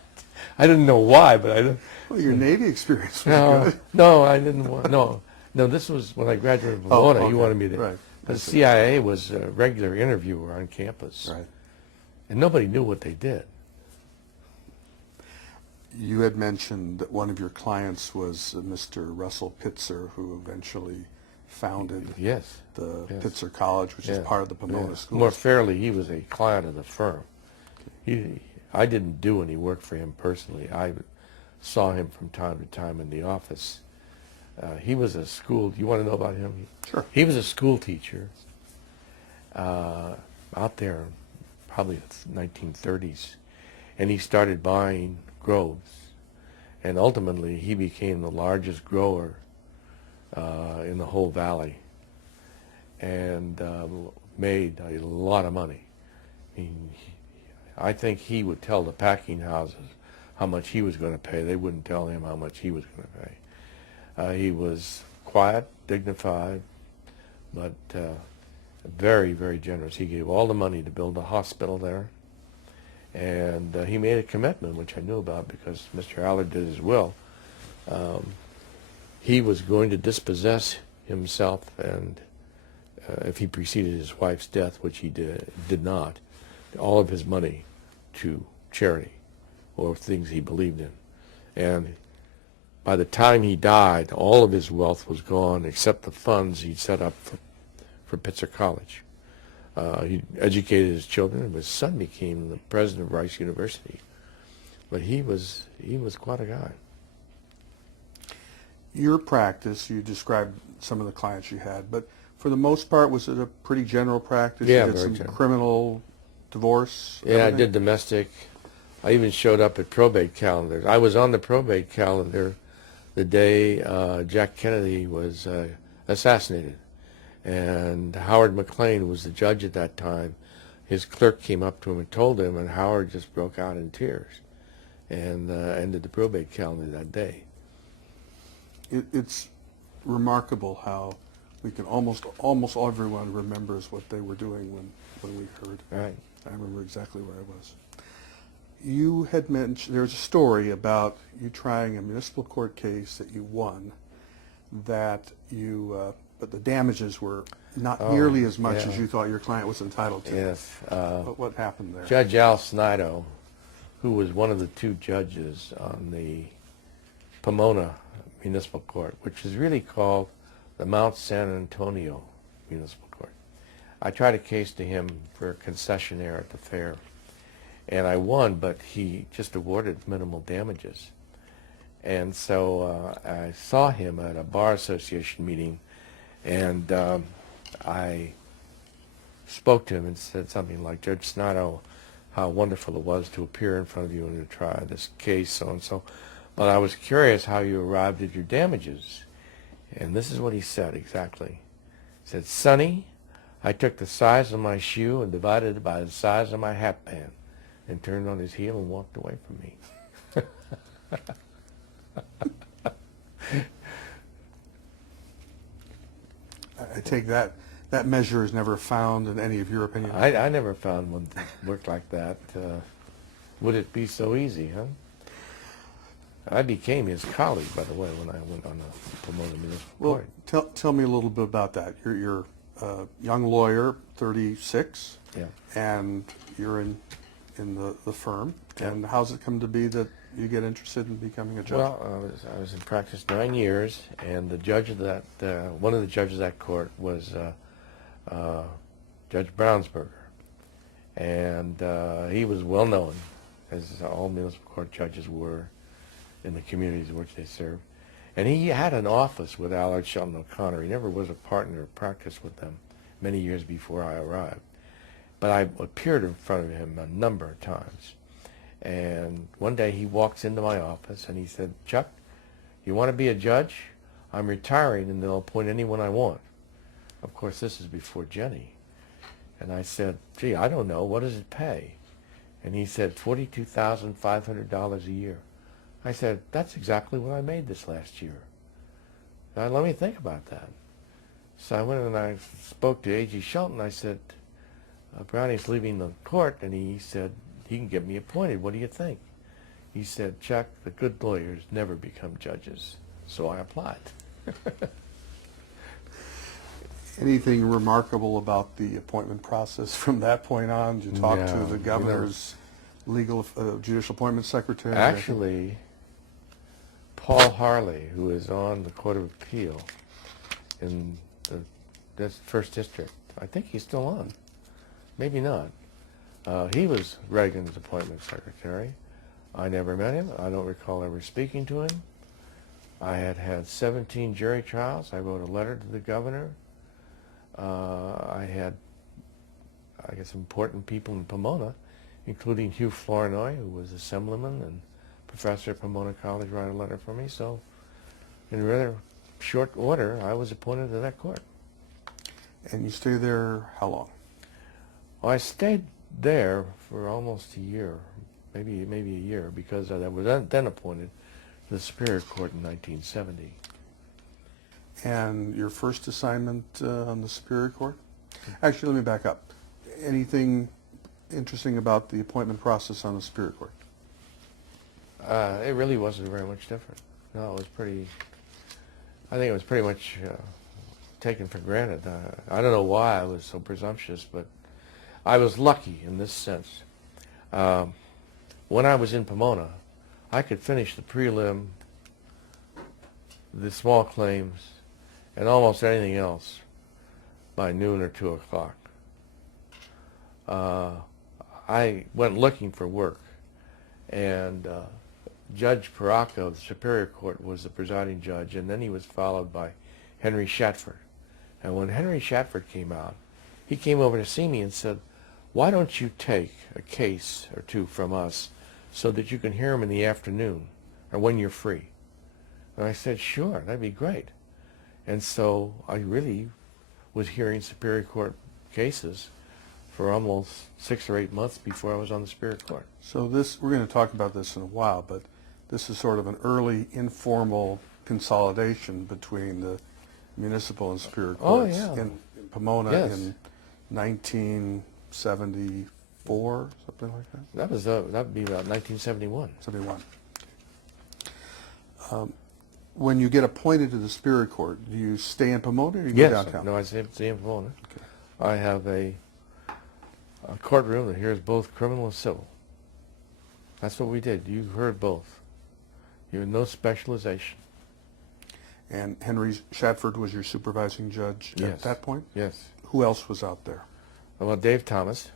I didn't know why, but I didn't. Well, your Navy experience was good. No, I didn't want, no, this was when I graduated from Pomona. okay. He wanted me to, Right. the CIA was a regular interviewer on campus. Right. And nobody knew what they did. You had mentioned that one of your clients was Mr. Russell Pitzer, who eventually founded Yes. the Yes. Pitzer College, which is part of the Pomona Yeah. School. More fairly, he was a client of the firm. I didn't do any work for him personally. I saw him from time to time in the office. He was a school, you want to know about him? Sure. He was a school teacher out there, probably the 1930s. And he started buying groves. And ultimately, he became the largest grower in the whole valley, and made a lot of money. I think he would tell the packing houses how much he was going to pay. They wouldn't tell him how much he was going to pay. He was quiet, dignified, but very, very generous. He gave all the money to build a hospital there, and he made a commitment, which I knew about because Mr. Allard did his will. He was going to dispossess himself, and if he preceded his wife's death, which he did not, all of his money to charity or things he believed in. And by the time he died, all of his wealth was gone except the funds he'd set up for Pitzer College. He educated his children, and his son became the president of Rice University. But he was quite a guy. Your practice, you described some of the clients you had, but for the most part, was it a pretty general practice? Yeah, you did very some general. Criminal, divorce? Yeah, I everything? did domestic. I even showed up at probate calendars. I was on the probate calendar the day Jack Kennedy was assassinated. And Howard McLean was the judge at that time. His clerk came up to him and told him, and Howard just broke out in tears and ended the probate calendar that day. It's remarkable how we can almost everyone remembers what they were doing when we heard. Right. I remember exactly where I was. You had mentioned, there's a story about you trying a municipal court case that you won, that you, but the damages were not nearly as much as you thought your client was entitled to. Yes. What happened there? Judge Al Snido, who was one of the two judges on the Pomona Municipal Court, which is really called the Mount San Antonio Municipal Court. I tried a case to him for a concessionaire at the fair, and I won, but he just awarded minimal damages. And so I saw him at a bar association meeting, and I spoke to him and said something like, Judge Snido, how wonderful it was to appear in front of you and to try this case, so and so. But I was curious how you arrived at your damages. And this is what he said exactly. He said, Sonny, I took the size of my shoe and divided it by the size of my hat band, and turned on his heel and walked away from me. I take that measure is never found in any of your opinions. I never found one that worked like that. Would it be so easy, huh? I became his colleague, by the way, when I went on the Pomona Municipal Well, Court. tell me a little bit about that. Your a young lawyer, 36, Yeah. and you're in the firm. Yeah. And how's it come to be that you get interested in becoming a judge? Well, I was in practice 9 years, and the judge of that, one of the judges of that court was Judge Brownsberger, and he was well known, as all municipal court judges were in the communities in which they served. And he had an office with Allard Shelton O'Connor. He never was a partner or practiced with them many years before I arrived. But I appeared in front of him a number of times. And one day he walks into my office and he said, "Chuck, you want to be a judge? I'm retiring and they'll appoint anyone I want." Of course, this is before Jenny. And I said, "Gee, I don't know. What does it pay?" And he said, $42,500 a year. I said, "That's exactly what I made this last year. Now, let me think about that." So I went and I spoke to A.G. Shelton. I said, "Brownie's leaving the court," and he said, "He can get me appointed. What do you think?" He said, "Chuck, the good lawyers never become judges." So I applied. Anything remarkable about the appointment process from that point on? Did you talk to No, the governor's legal judicial appointment secretary? Actually, Paul Harley, who is on the Court of Appeal in the First District, I think he's still on. Maybe not. He was Reagan's appointment secretary. I never met him. I don't recall ever speaking to him. I had 17 jury trials. I wrote a letter to the governor. I had, I guess, important people in Pomona, including Hugh Flournoy, who was assemblyman and professor at Pomona College, write a letter for me. So in rather short order, I was appointed to that court. And you stay there how long? Well, I stayed there for almost a year, maybe a year, because I was then appointed to the Superior Court in 1970. And your first assignment on the Superior Court? Actually, let me back up. Anything interesting about the appointment process on the Superior Court? It really wasn't very much different. No, it was pretty, I think it was pretty much taken for granted. I don't know why I was so presumptuous, but I was lucky in this sense. When I was in Pomona, I could finish the prelim, the small claims, and almost anything else by noon or 2 o'clock. I went looking for work, and Judge Paracca of the Superior Court was the presiding judge, and then he was followed by Henry Shatford. And when Henry Shatford came out, he came over to see me and said, "Why don't you take a case or two from us so that you can hear them in the afternoon or when you're free?" And I said, "Sure, that'd be great." And so I really was hearing Superior Court cases for almost 6 or 8 months before I was on the Superior Court. So this, we're going to talk about this in a while, but this is sort of an early informal consolidation between the municipal and Superior Courts in Pomona in 1974, something like that? That would be about 1971. 71. When you get appointed to the Superior Court, do you stay in Pomona or do you go downtown? No, I stay in Pomona. Okay. I have a courtroom that hears both criminal and civil. That's what we did. You heard both. You had no specialization. And Henry Shatford was your supervising judge at that point? Yes. Who else was out there? Well, Dave Thomas,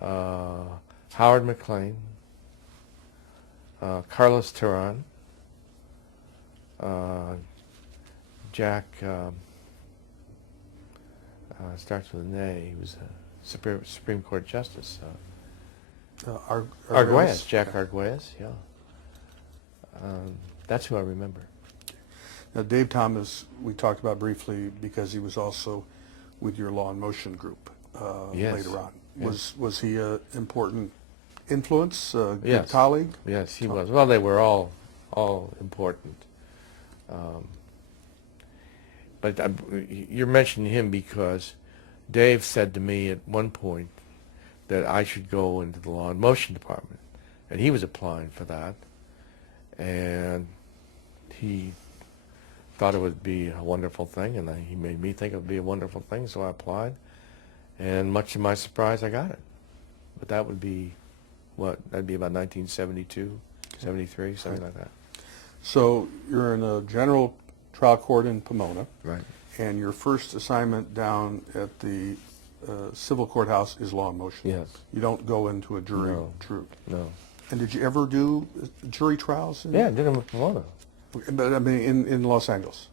Okay. Howard McLean, Carlos Turan, Jack, starts with an A. He was a Supreme Court Justice. Arguelles, Jack Okay. Arguelles, yeah. That's who I remember. Now, Dave Thomas, we talked about briefly because he was also with your Law and Motion group Yes. later on. Yes. Was he an important influence, a good Yes. colleague? Yes, he was. Well, they were all important. But you're mentioning him because Dave said to me at one point that I should go into the Law and Motion Department, and he was applying for that, and he thought it would be a wonderful thing, and he made me think it would be a wonderful thing, so I applied. And much to my surprise, I got it. But that would be, that'd be about 1972, 73, something like that. So you're in a general trial court in Pomona. Right. And your first assignment down at the civil courthouse is law and motion. Yes. You don't go into a jury No. troop. No. And did you ever do jury trials? Yeah, I did them in Pomona. But I mean, in Los Angeles.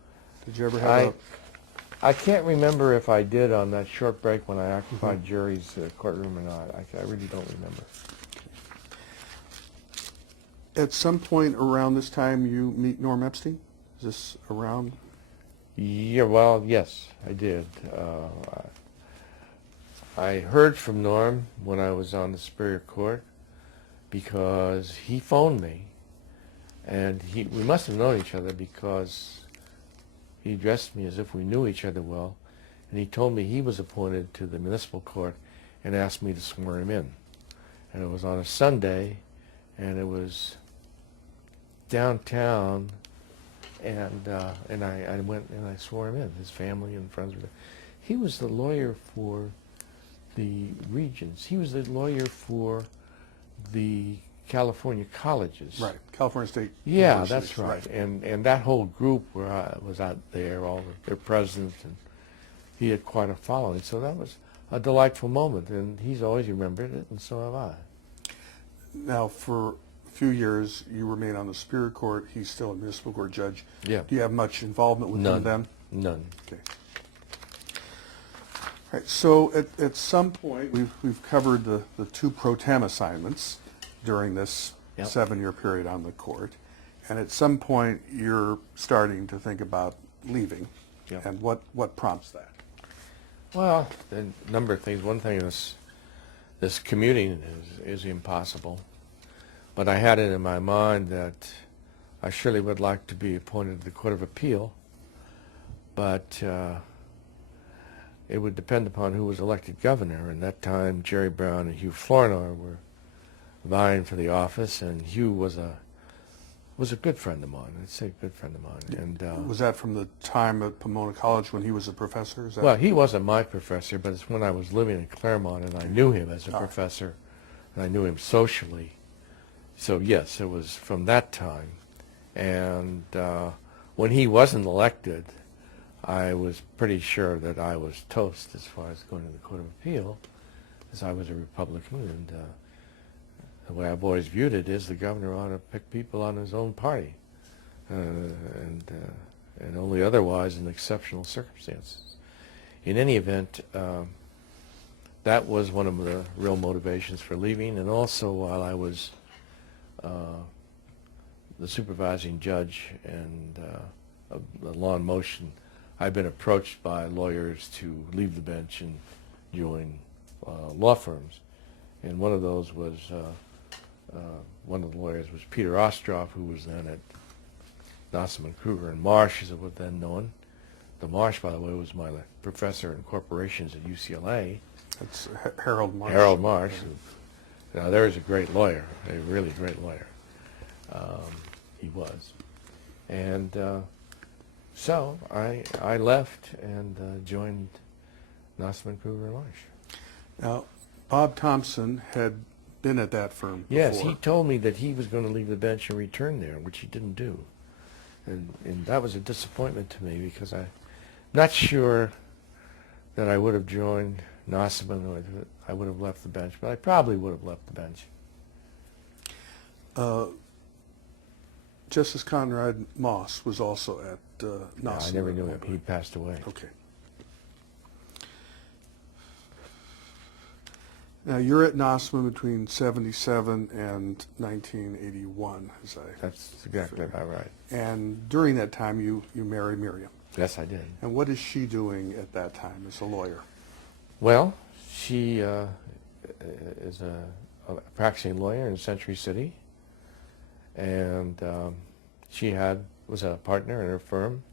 Did you ever have I can't remember if I did on that short break when I occupied jury's courtroom or not. I really don't remember. at some point around this time you meet Norm Epstein? Is this around? Yeah, well, yes, I did. I heard from Norm when I was on the Superior Court because he phoned me, and we must have known each other because he addressed me as if we knew each other well, and he told me he was appointed to the municipal court and asked me to swear him in. And it was on a Sunday, and it was downtown, and I went and I swore him in. His family and friends were there. He was the lawyer for the regions. He was the lawyer for the California colleges. Right, California State Yeah, Universities, that's right. And that whole group where I was out there, all their presidents, and he had quite a following. So that was a delightful moment, and he's always remembered it, and so have I. Now, for a few years, you remain on the Superior Court. He's still a municipal court judge. Yeah. Do you have much involvement with him then? None. Okay. All right, so at some point, we've covered the two pro tem assignments during this Yep. 7-year period on the court. And at some point, you're starting to think about leaving. Yep. And what prompts that? Well, a number of things. One thing is this commuting is impossible. But I had it in my mind that I surely would like to be appointed to the Court of Appeal, but it would depend upon who was elected governor. And that time, Jerry Brown and Hugh Flournoy were vying for the office, and Hugh was a good friend of mine. I'd say a good friend of mine. And Was that from the time at Pomona College when he was a professor? Is that well, he wasn't my professor, but it's when I was living in Claremont, and I knew him as a professor, and I knew him socially. So yes, it was from that time. And when he wasn't elected, I was pretty sure that I was toast as far as going to the Court of Appeal, as I was a Republican, and the way I've always viewed it is the governor ought to pick people on his own party, and only otherwise in exceptional circumstances. In any event, that was one of the real motivations for leaving, and also while I was the supervising judge and of the law in motion, I've been approached by lawyers to leave the bench and join law firms, and one of those was one of the lawyers was Peter Ostroff, who was then at Nossaman, Kruger and Marsh, as it was then known. The Marsh, by the way, was my professor in corporations at UCLA. That's Harold Marsh. Harold Marsh. Now, there is a great lawyer, a really great lawyer. He was. And so I left and joined Nossaman, Kruger and Marsh. Now, Bob Thompson had been at that firm before. Yes, he told me that he was going to leave the bench and return there, which he didn't do. And that was a disappointment to me because I'm not sure that I would have joined Nossaman or that I would have left the bench, but I probably would have left the bench. Justice Conrad Moss was also at Nossaman. No, I never knew him. He passed away. Okay. Now, you're at Nossaman between 77 and 1981, as I... That's exactly about right. And during that time, you marry Miriam. Yes, I did. And what is she doing at that time as a lawyer? Well, she is a practicing lawyer in Century City, and she was a partner in her firm,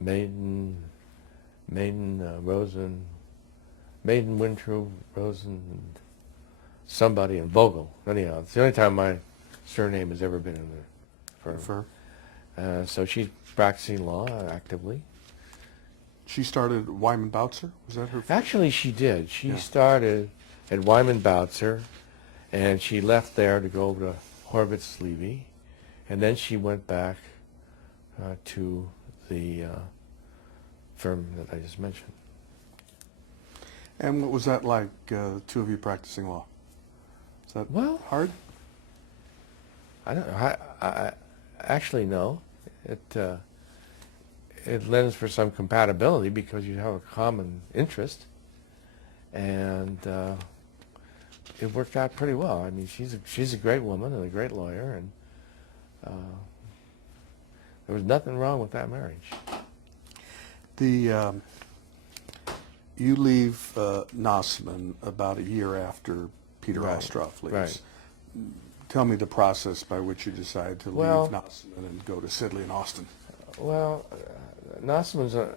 Maiden, Winthrop, Rosen, and somebody, and Vogel. Anyhow, it's the only time my surname has ever been in the firm. So she's practicing law actively. She started Wyman Boutzer? Was that her? Actually, she did. She Yeah. started at Wyman Boutzer, and she left there to go to Horvitz Levy, and then she went back to the firm that I just mentioned. And what was that like, the two of you practicing law? Is that Well, hard? I don't know. I actually no. It lends for some compatibility because you have a common interest, and it worked out pretty well. I mean, she's a great woman and a great lawyer, and there was nothing wrong with that marriage. You leave Nosman about a year after Peter Right, Ostroff leaves. right. Tell me the process by which you decide to Well- leave Nosman and go to Sidley and Austin. Well, Nosman's a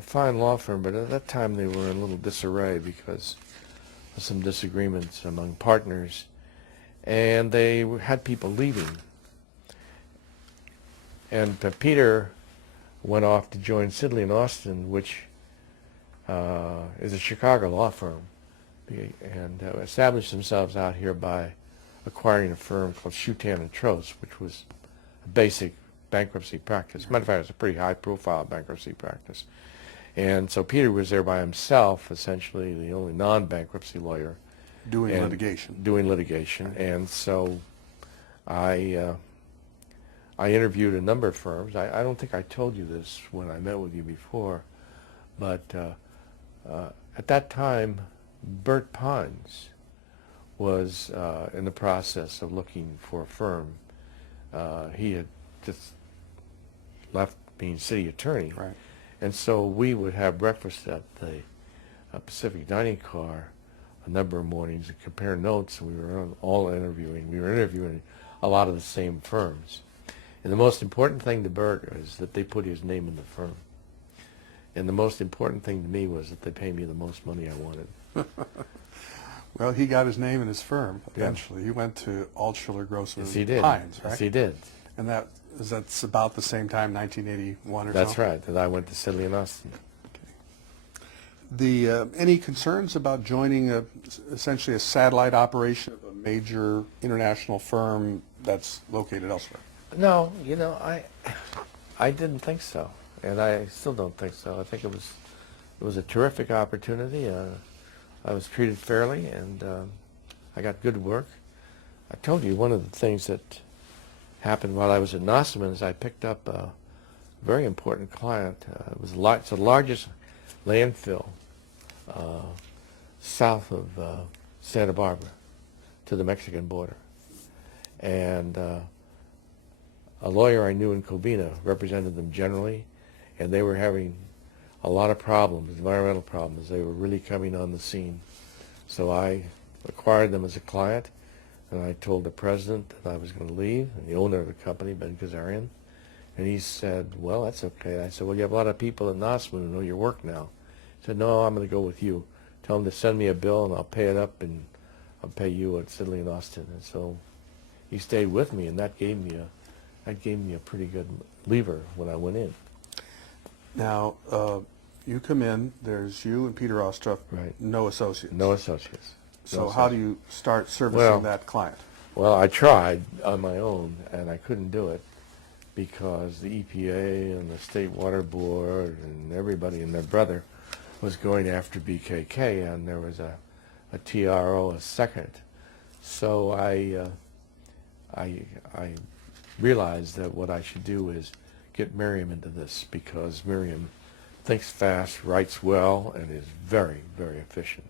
fine law firm, but at that time they were in a little disarray because of some disagreements among partners, and they had people leaving. And Peter went off to join Sidley and Austin, which is a Chicago law firm, and established themselves out here by acquiring a firm called Schutan and Trost, which was a basic bankruptcy practice. Matter of fact, it was a pretty high-profile bankruptcy practice. And so Peter was there by himself, essentially the only non-bankruptcy lawyer. Doing and litigation. Doing litigation. And so I interviewed a number of firms. I don't think I told you this when I met with you before, but at that time, Bert Pines was in the process of looking for a firm. He had just left being city attorney. Right. And so we would have breakfast at the Pacific Dining Car a number of mornings and compare notes, and we were all interviewing. We were interviewing a lot of the same firms. And the most important thing to Bert is that they put his name in the firm. And the most important thing to me was that they pay me the most money I wanted. Well, he got his name in his firm Yeah. eventually. He went to Altshuler Grossman Yes, he did. Pines, right? Yes, he did. And that's about the same time, 1981 or so? That's right. That I went to Sidley and Austin. Any concerns about joining essentially a satellite operation of a major international firm that's located elsewhere? No, I didn't think so, and I still don't think so. I think it was a terrific opportunity. I was treated fairly, and I got good work. I told you one of the things that happened while I was at Nosman is I picked up a very important client. It's the largest landfill south of Santa Barbara to the Mexican border, and a lawyer I knew in Covina represented them generally, and they were having a lot of problems, environmental problems. They were really coming on the scene. So I acquired them as a client, and I told the president that I was going to leave, and the owner of the company, Ben Kazarian, and he said, well, that's okay. I said, well, you have a lot of people at Nosman who know your work now. He said, no, I'm going to go with you. Tell them to send me a bill, and I'll pay it up, and I'll pay you at Sidley and Austin. And so he stayed with me, and that gave me a pretty good lever when I went in. Now, you come in, there's you and Peter Ostroff, Right. no associates. No associates. So how do you start servicing Well- that client? Well, I tried on my own, and I couldn't do it because the EPA and the State Water Board and everybody and their brother was going after BKK, and there was a TRO, a second. So I realized that what I should do is get Miriam into this, because Miriam thinks fast, writes well, and is very, very efficient.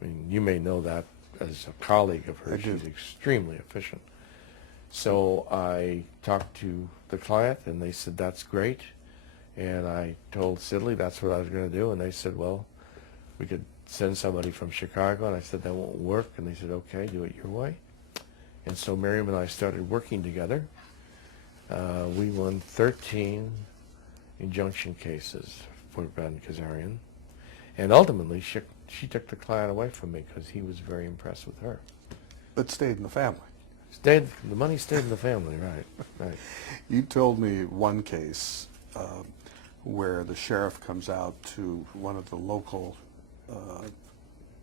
I mean, you may know that as a colleague of hers. I do. She's extremely efficient. So I talked to the client, and they said, that's great. And I told Sidley that's what I was going to do, and they said, well, we could send somebody from Chicago. And I said, that won't work. And they said, okay, do it your way. And so Miriam and I started working together. We won 13 injunction cases for Ben Kazarian. And ultimately, she took the client away from me because he was very impressed with her. But stayed in the family. The money stayed in the family, right? Right. You told me one case where the sheriff comes out to one of the local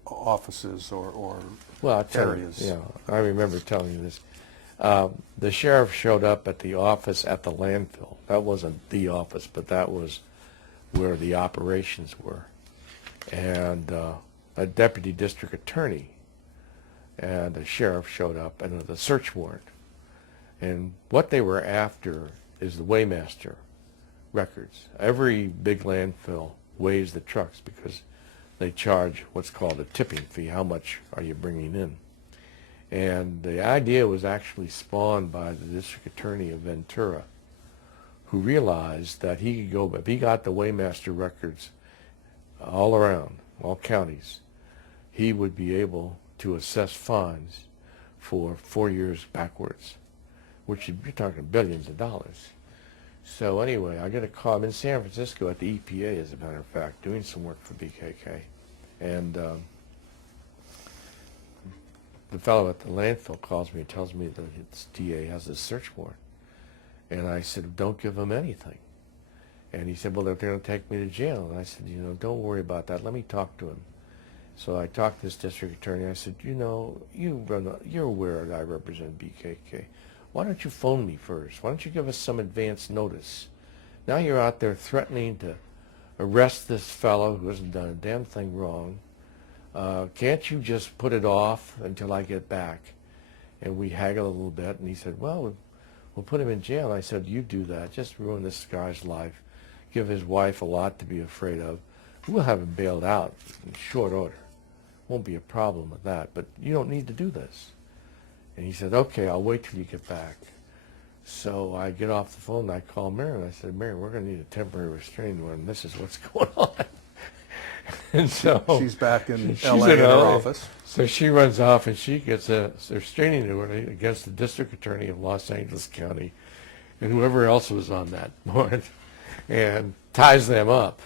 offices or Well, I'll tell areas. you, yeah, I remember telling you this. The sheriff showed up at the office at the landfill. That wasn't the office, but that was where the operations were. And a deputy district attorney and a sheriff showed up, and with a search warrant. And what they were after is the weighmaster records. Every big landfill weighs the trucks because they charge what's called a tipping fee. How much are you bringing in? And the idea was actually spawned by the district attorney of Ventura, who realized that he could go, if he got the weighmaster records all around, all counties, he would be able to assess fines for 4 years backwards, which you're talking billions of dollars. So anyway, I get a call. I'm in San Francisco at the EPA, as a matter of fact, doing some work for BKK. And the fellow at the landfill calls me and tells me that its DA has a search warrant. And I said, don't give him anything. And he said, well, they're going to take me to jail. And I said, don't worry about that. Let me talk to him. So I talked to this district attorney. I said, you're aware that I represent BKK. Why don't you phone me first? Why don't you give us some advance notice? Now you're out there threatening to arrest this fellow who hasn't done a damn thing wrong. Can't you just put it off until I get back? And we haggled a little bit, and he said, well, we'll put him in jail. I said, you do that. Just ruin this guy's life. Give his wife a lot to be afraid of. We'll have him bailed out in short order. Won't be a problem with that, but you don't need to do this. And he said, okay, I'll wait till you get back. So I get off the phone, and I call Mary, and I said, Mary, we're going to need a temporary restraining order, and this is what's going on. And so She's back in she's LA in her LA. office. So she runs off, and she gets a restraining order against the district attorney of Los Angeles County and whoever else was on that warrant, and ties them up.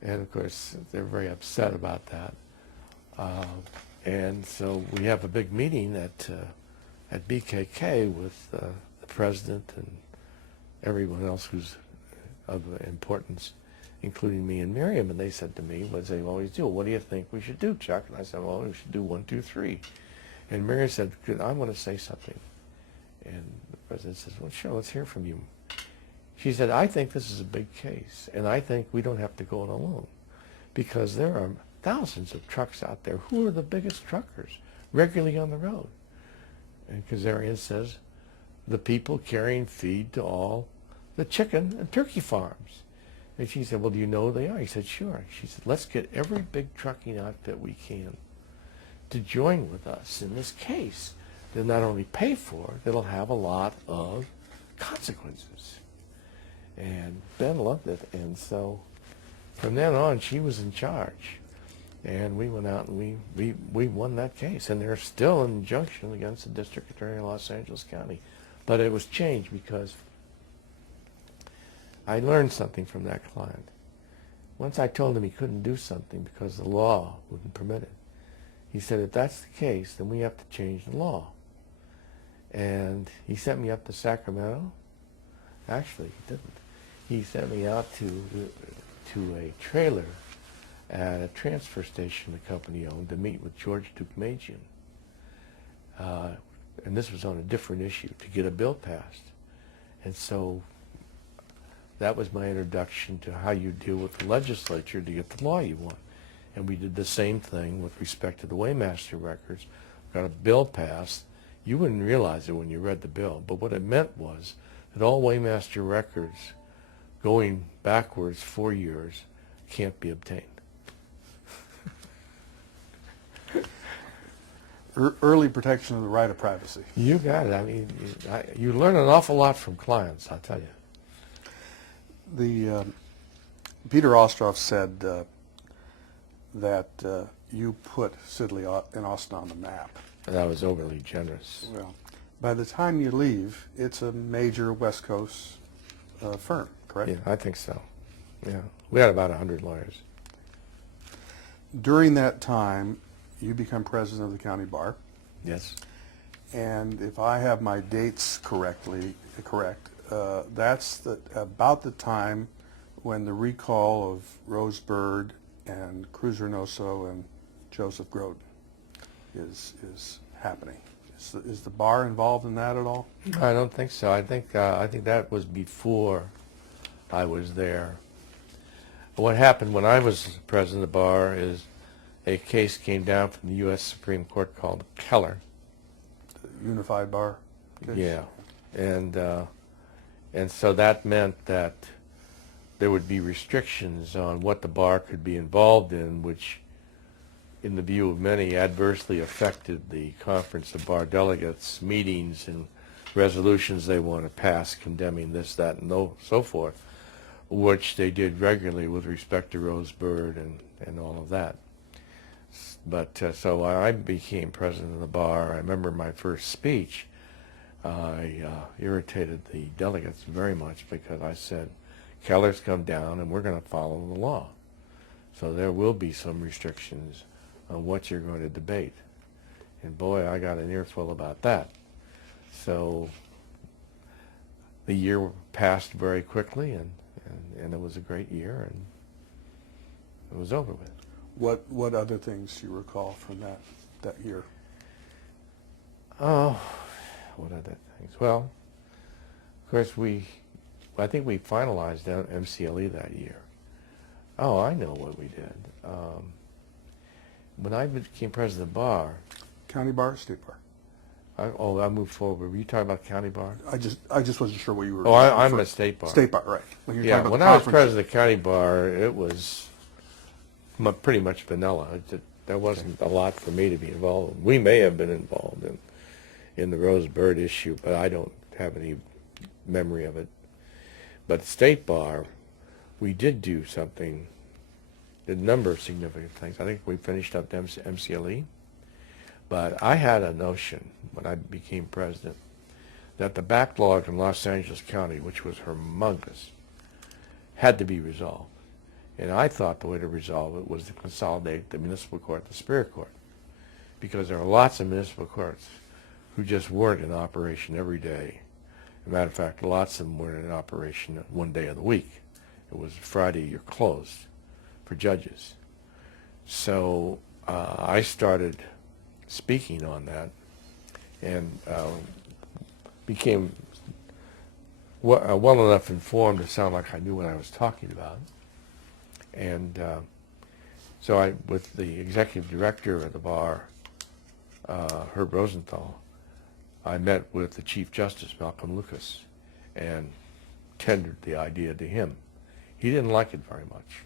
And of course, they're very upset about that. And so we have a big meeting at BKK with the president and everyone else who's of importance, including me and Miriam. And they said to me, as they always do, what do you think we should do, Chuck? And I said, well, we should do 1, 2, 3. And Miriam said, good, I want to say something. And the president says, well, sure, let's hear from you. She said, I think this is a big case, and I think we don't have to go it alone, because there are thousands of trucks out there. Who are the biggest truckers regularly on the road? And Kazarian says, the people carrying feed to all the chicken and turkey farms. And she said, well, do you know who they are? He said, sure. She said, let's get every big trucking outfit we can to join with us in this case. They'll not only pay for it, it'll have a lot of consequences. And Ben loved it. And so from then on, she was in charge. And we went out and we won that case. And there's still an injunction against the district attorney of Los Angeles County. But it was changed because I learned something from that client. Once I told him he couldn't do something because the law wouldn't permit it, he said, if that's the case, then we have to change the law. And he sent me up to Sacramento. Actually, he didn't. He sent me out to a trailer at a transfer station the company owned to meet with George Tukmajian. And this was on a different issue, to get a bill passed. And so that was my introduction to how you deal with the legislature to get the law you want. And we did the same thing with respect to the weighmaster records. Got a bill passed. You wouldn't realize it when you read the bill, but what it meant was that all weighmaster records going backwards 4 years can't be obtained. Early protection of the right of privacy. You got it. I mean, you learn an awful lot from clients, I'll tell you. Peter Ostroff said that you put Sidley and Austin on the map. That was overly generous. Well, by the time you leave, it's a major West Coast firm, correct? Yeah, I think so. Yeah, we had about 100 lawyers. During that time, you become president of the county bar. Yes. And if I have my dates correct, that's about the time when the recall of Rose Bird and Cruz Reynoso and Joseph Groden is happening. Is the bar involved in that at all? I don't think so. I think that was before I was there. What happened when I was president of the bar is a case came down from the U.S. Supreme Court called Keller. The Unified Bar case? Yeah, and so that meant that there would be restrictions on what the bar could be involved in, which, in the view of many, adversely affected the Conference of Bar Delegates meetings and resolutions they want to pass condemning this, that, and so forth, which they did regularly with respect to Rose Bird and all of that. But so I became president of the bar. I remember my first speech, I irritated the delegates very much because I said, Keller's come down and we're going to follow the law. So there will be some restrictions on what you're going to debate. And boy, I got an earful about that. So the year passed very quickly, and it was a great year, and it was over with. What other things do you recall from that year? Oh, what other things? Well, of course, I think we finalized MCLE that year. Oh, I know what we did. When I became president of the bar. County bar or state bar? I moved forward. Were you talking about county bar? I just wasn't sure what you were. Oh, I'm a state bar. State bar, right? When Yeah, when I was president of the county bar, it was pretty much vanilla. There wasn't a lot for me to be involved in. We may have been involved in the Rose Bird issue, but I don't have any memory of it. But state bar, we did do something, a number of significant things. I think we finished up MCLE, but I had a notion when I became president that the backlog in Los Angeles County, which was humongous, had to be resolved. And I thought the way to resolve it was to consolidate the municipal court, the Superior Court, because there are lots of municipal courts who just weren't in operation every day. As a matter of fact, lots of them were in operation one day of the week. It was Friday, you're closed for judges. So I started speaking on that and became well enough informed to sound like I knew what I was talking about. And so with the executive director of the bar, Herb Rosenthal, I met with the Chief Justice, Malcolm Lucas, and tendered the idea to him. He didn't like it very much,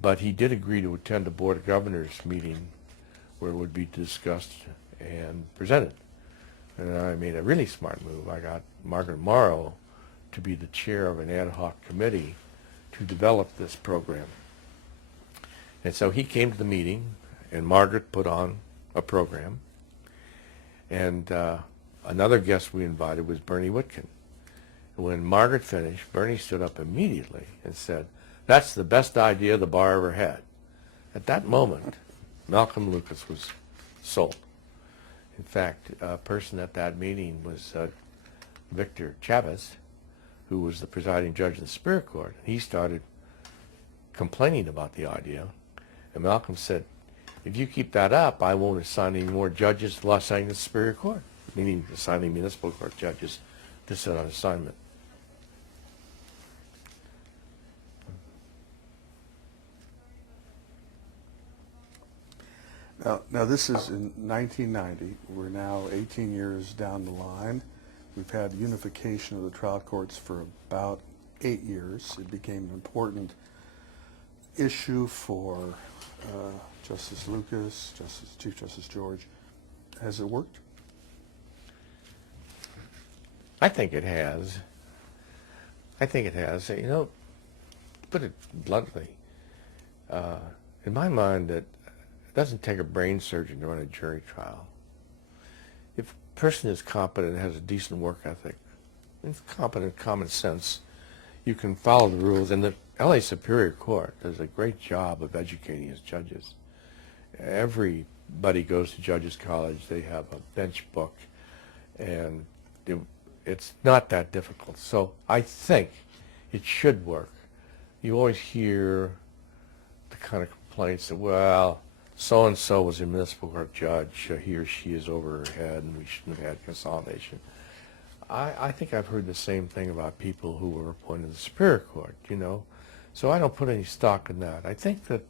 but he did agree to attend a Board of Governors meeting where it would be discussed and presented. And I made a really smart move. I got Margaret Morrow to be the chair of an ad hoc committee to develop this program. And so he came to the meeting, and Margaret put on a program. And another guest we invited was Bernie Whitkin. When Margaret finished, Bernie stood up immediately and said, "That's the best idea the bar ever had." At that moment, Malcolm Lucas was sold. In fact, a person at that meeting was Victor Chavez, who was the presiding judge of the Superior Court. He started complaining about the idea, and Malcolm said, "If you keep that up, I won't assign any more judges to Los Angeles Superior Court," meaning assigning municipal court judges to sit on assignment. Now this is in 1990. We're now 18 years down the line. We've had unification of the trial courts for about 8 years. It became an important issue for Justice Lucas, Chief Justice George. Has it worked? I think it has. I think it has. You know, to put it bluntly, in my mind, that it doesn't take a brain surgeon to run a jury trial. If a person is competent and has a decent work ethic, and competent common sense, you can follow the rules. And the LA Superior Court does a great job of educating its judges. Every anybody goes to Judges College, they have a bench book, and it's not that difficult. So I think it should work. You always hear the kind of complaints that, well, so-and-so was a municipal court judge, he or she is over her head, and we shouldn't have had consolidation. I think I've heard the same thing about people who were appointed to the Superior Court, you know. So I don't put any stock in that. I think that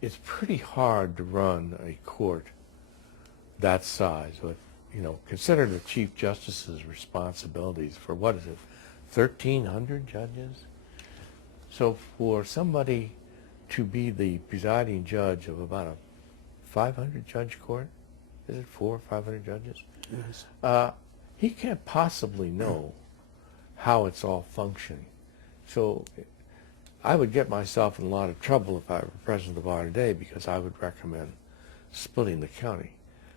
it's pretty hard to run a court that size. But, you know, consider the Chief Justice's responsibilities for, what is it, 1,300 judges? So for somebody to be the presiding judge of about a 500-judge court, is it 400 or 500 judges? Yes. He can't possibly know how it's all functioning. So I would get myself in a lot of trouble if I were president of the bar today, because I would recommend splitting the county.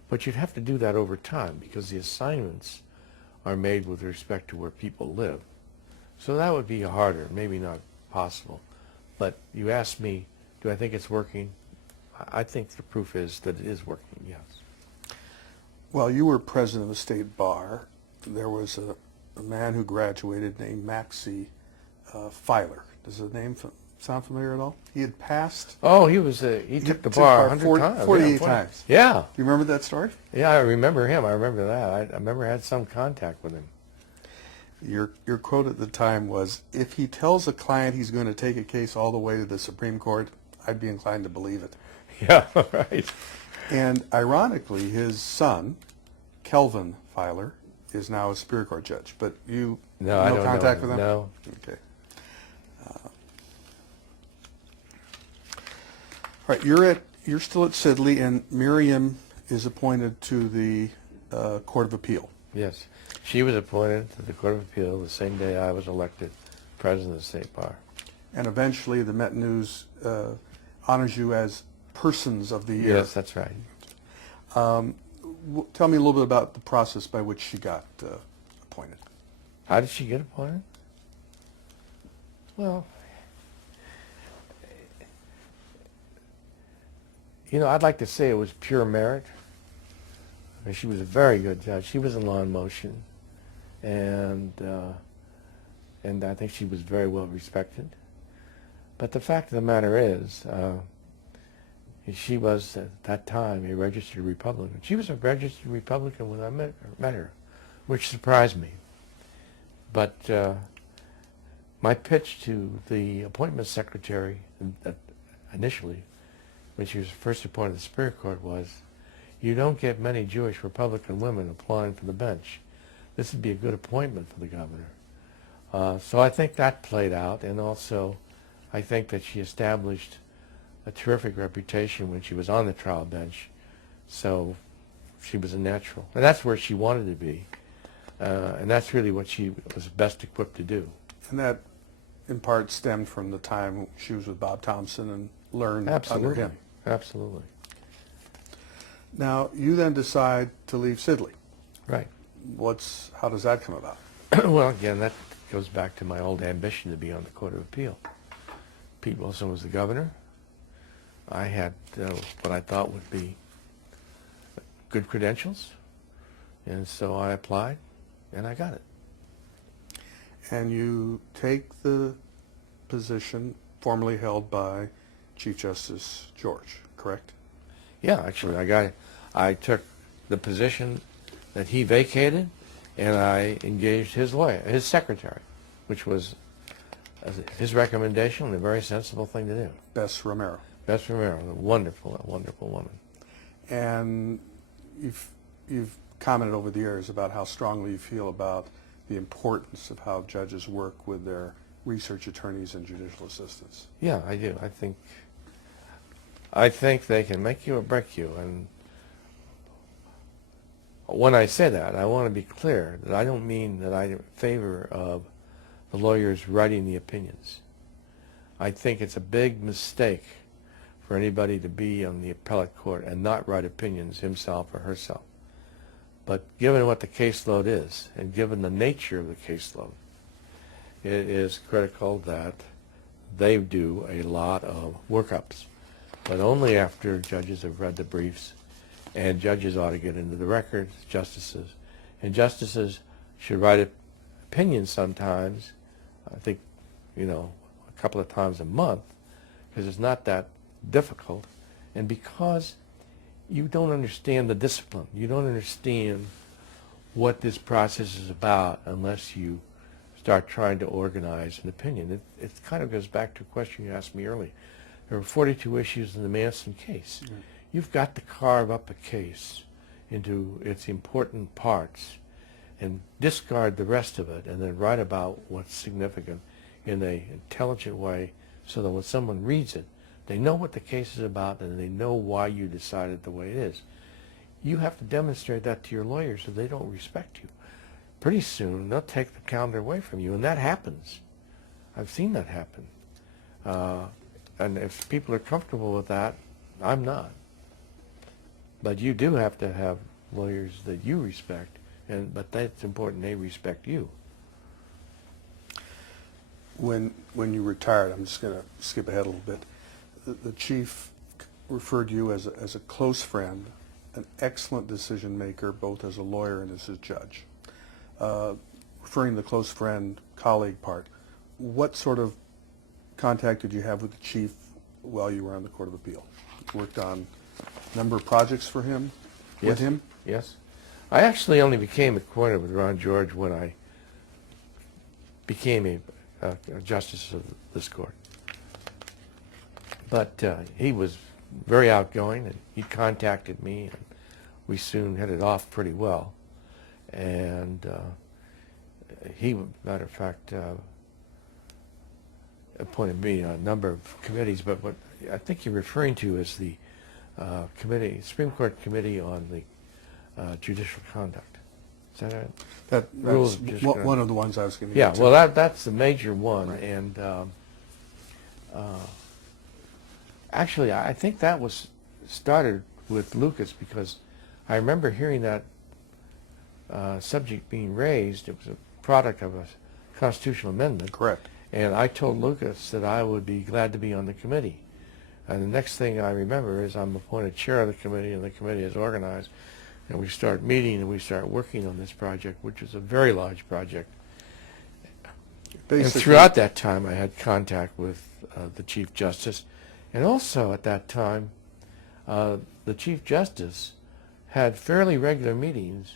But you'd have to do that over time, because the assignments are made with respect to where people live. So that would be harder, maybe not possible. But you asked me, do I think it's working? I think the proof is that it is working, yes. While you were president of the state bar, there was a man who graduated named Maxie Filer. Does the name sound familiar at all? He had passed. Oh, he took the bar 100 times. 48 times. Yeah. Do you remember that story? Yeah, I remember him. I remember that. I remember I had some contact with him. Your quote at the time was, if he tells a client he's going to take a case all the way to the Supreme Court, I'd be inclined to believe it. Yeah, right. And ironically, his son, Kelvin Filer, is now a Superior Court judge. But you No, I don't contact know. with him? No. Okay. All right, you're still at Sidley, and Miriam is appointed to the Court of Appeal. Yes. She was appointed to the Court of Appeal the same day I was elected president of the state bar. And eventually the Met News honors you as Persons of the Year. Yes, that's right. Tell me a little bit about the process by which she got appointed. How did she get appointed? Well, you know, I'd like to say it was pure merit. I mean, she was a very good judge. She was in law and motion, and I think she was very well respected. But the fact of the matter is, she was at that time a registered Republican. She was a registered Republican when I met her, which surprised me. But my pitch to the appointment secretary initially, when she was first appointed to the Superior Court, was, you don't get many Jewish Republican women applying for the bench. This would be a good appointment for the governor. So I think that played out, and also I think that she established a terrific reputation when she was on the trial bench. So she was a natural. And that's where she wanted to be. And that's really what she was best equipped to do. And that, in part, stemmed from the time she was with Bob Thompson and learned under him. Absolutely. Now, you then decide to leave Sidley. Right. How does that come about? Well, again, that goes back to my old ambition to be on the Court of Appeal. Pete Wilson was the governor. I had what I thought would be good credentials, and so I applied, and I got it. And you take the position formerly held by Chief Justice George, correct? Yeah, actually, I took the position that he vacated, and I engaged his lawyer, his secretary, which was his recommendation and a very sensible thing to do. Bess Romero. Bess Romero, a wonderful woman. And you've commented over the years about how strongly you feel about the importance of how judges work with their research attorneys and judicial assistants. Yeah, I do. I think they can make you or break you. And when I say that, I want to be clear that I don't mean that I'm in favor of the lawyers writing the opinions. I think it's a big mistake for anybody to be on the appellate court and not write opinions himself or herself. But given what the caseload is, and given the nature of the caseload, it is critical that they do a lot of workups, but only after judges have read the briefs And judges ought to get into the records, justices. And justices should write opinions sometimes, I think, a couple of times a month, because it's not that difficult. And because you don't understand the discipline, you don't understand what this process is about unless you start trying to organize an opinion. It kind of goes back to a question you asked me earlier. There were 42 issues in the Manson case. Mm-hmm. You've got to carve up a case into its important parts and discard the rest of it and then write about what's significant in an intelligent way so that when someone reads it, they know what the case is about and they know why you decided the way it is. You have to demonstrate that to your lawyers so they don't respect you. Pretty soon they'll take the calendar away from you, and that happens. I've seen that happen. And if people are comfortable with that, I'm not. But you do have to have lawyers that you respect, but that's important they respect you. When you retired, I'm just going to skip ahead a little bit, the chief referred to you as a close friend, an excellent decision maker, both as a lawyer and as a judge. Referring to the close friend, colleague part, what sort of contact did you have with the chief while you were on the Court of Appeal? Worked on a number of projects for him, with him? Yes. I actually only became acquainted with Ron George when I became a justice of this court. But he was very outgoing, and he contacted me, and we soon hit it off pretty well. And he, matter of fact, appointed me on a number of committees, but what I think you're referring to is the Supreme Court Committee on the Judicial Conduct. Is that right? That's one of the ones I was going to get to. Yeah, well, that's the major one, right. And actually, I think that was started with Lucas because I remember hearing that subject being raised. It was a product of a constitutional amendment. Correct. And I told Lucas that I would be glad to be on the committee. And the next thing I remember is I'm appointed chair of the committee, and the committee is organized. And we start meeting and we start working on this project, which is a very large project. Basically, and throughout that time, I had contact with the Chief Justice. And also at that time, the Chief Justice had fairly regular meetings.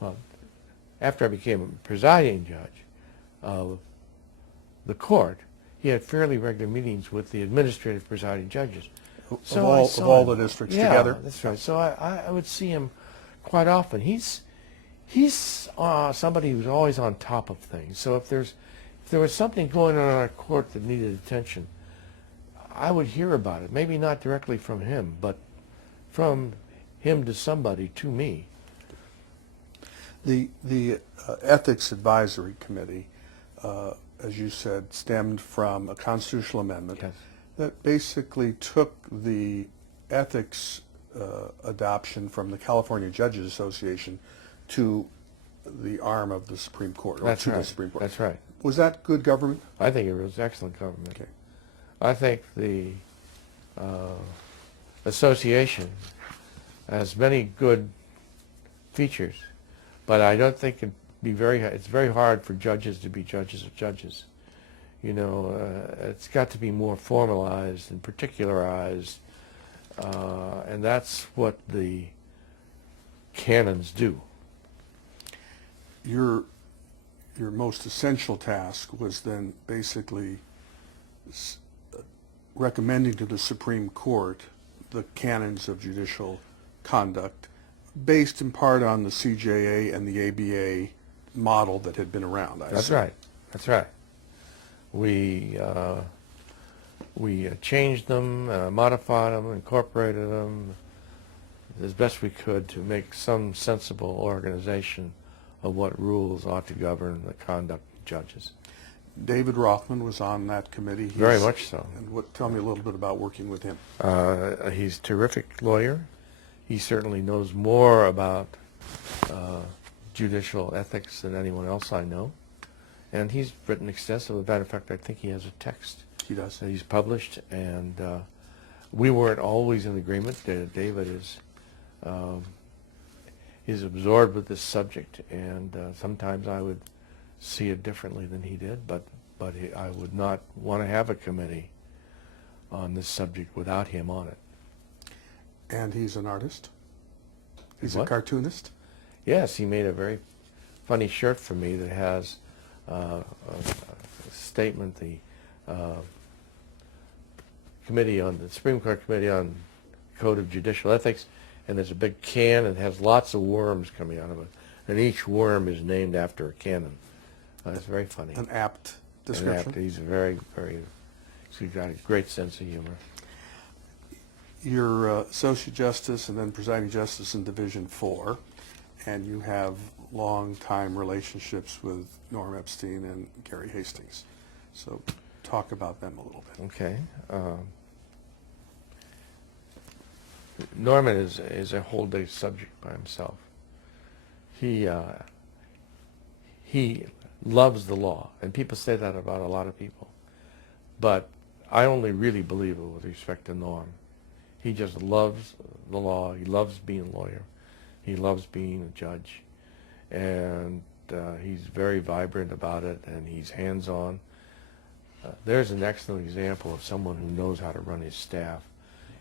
Well, after I became a presiding judge of the court, he had fairly regular meetings with the administrative presiding judges. Of all the districts together? Yeah, that's right. So I would see him quite often. He's somebody who's always on top of things. So if there was something going on in our court that needed attention, I would hear about it. Maybe not directly from him, but from him to somebody, to me. The Ethics Advisory Committee, as you said, stemmed from a constitutional amendment. Yes. That basically took the ethics adoption from the California Judges Association to the arm of the Supreme Court. That's right. The Supreme Court. That's right. Was that good government? I think it was excellent government. Okay. I think the association has many good features, but I don't think it's very hard for judges to be judges of judges. It's got to be more formalized and particularized, and that's what the canons do. Your most essential task was then basically recommending to the Supreme Court the canons of judicial conduct, based in part on the CJA and the ABA model that had been around. That's right. That's right. We changed them, modified them, incorporated them as best we could to make some sensible organization of what rules ought to govern the conduct of judges. David Rothman was on that committee. Very much so. And tell me a little bit about working with him. He's a terrific lawyer. He certainly knows more about judicial ethics than anyone else I know. And he's written extensively. As a matter of fact, I think he has a text He does. that he's published. And we weren't always in agreement. David is is absorbed with this subject, and sometimes I would see it differently than he did, but I would not want to have a committee on this subject without him on it. And he's an artist? He's What? a cartoonist? Yes, he made a very funny shirt for me that has a statement, the Supreme Court Committee on Code of Judicial Ethics, and there's a big can and it has lots of worms coming out of it, and each worm is named after a cannon. It's very funny. An apt description? He's he's got a great sense of humor. You're Associate Justice and then Presiding Justice in Division 4, and you have long-time relationships with Norm Epstein and Gary Hastings. So talk about them a little bit. Okay. Norman is a whole day subject by himself. He loves the law, and people say that about a lot of people. But I only really believe it with respect to Norm. He just loves the law. He loves being a lawyer. He loves being a judge. And he's very vibrant about it, and he's hands-on. There's an excellent example of someone who knows how to run his staff.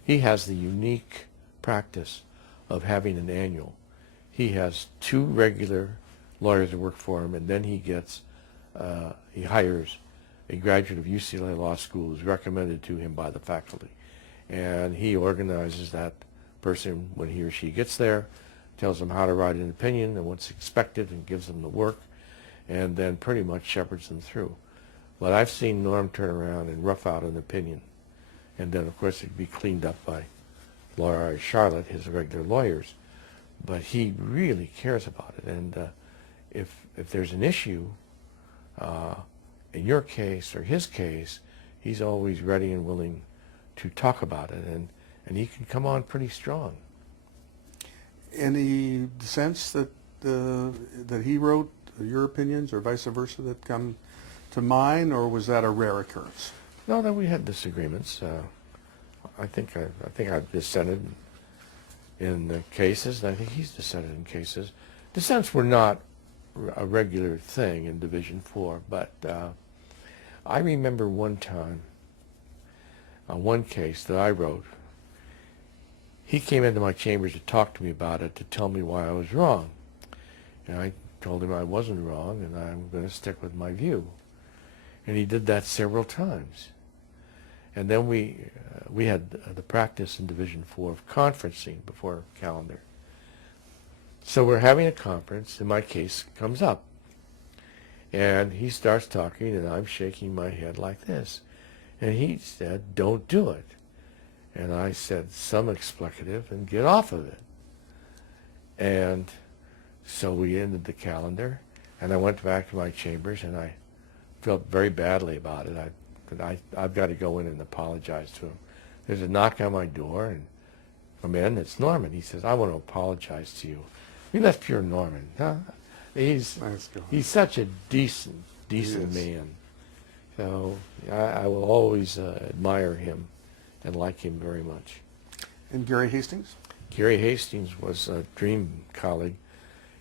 He has the unique practice of having an annual. He has 2 regular lawyers that work for him, and then he hires a graduate of UCLA Law School who's recommended to him by the faculty. And he organizes that person when he or she gets there, tells them how to write an opinion and what's expected, and gives them the work, and then pretty much shepherds them through. But I've seen Norm turn around and rough out an opinion, and then of course it'd be cleaned up by Laura or Charlotte, his regular lawyers. But he really cares about it, and if there's an issue in your case or his case, he's always ready and willing to talk about it, and he can come on pretty strong. Any dissents that he wrote, your opinions, or vice versa, that come to mind, or was that a rare occurrence? No, that we had disagreements. I think I've dissented in cases, and I think he's dissented in cases. Dissents were not a regular thing in Division 4, but I remember one time, one case that I wrote, he came into my chambers to talk to me about it, to tell me why I was wrong. And I told him I wasn't wrong, and I'm going to stick with my view. And he did that several times. And then we had the practice in Division 4 of conferencing before calendar. So we're having a conference, and my case comes up. And he starts talking, and I'm shaking my head like this. And he said, "Don't do it." And I said, "Some expletive, and get off of it." And so we ended the calendar, and I went back to my chambers, and I felt very badly about it. I've got to go in and apologize to him. There's a knock on my door, and come in, it's Norman. He says, "I want to apologize to you." I mean, that's pure Norman. Huh? He's such a decent man. So I will always admire him and like him very much. And Gary Hastings? Gary Hastings was a dream colleague.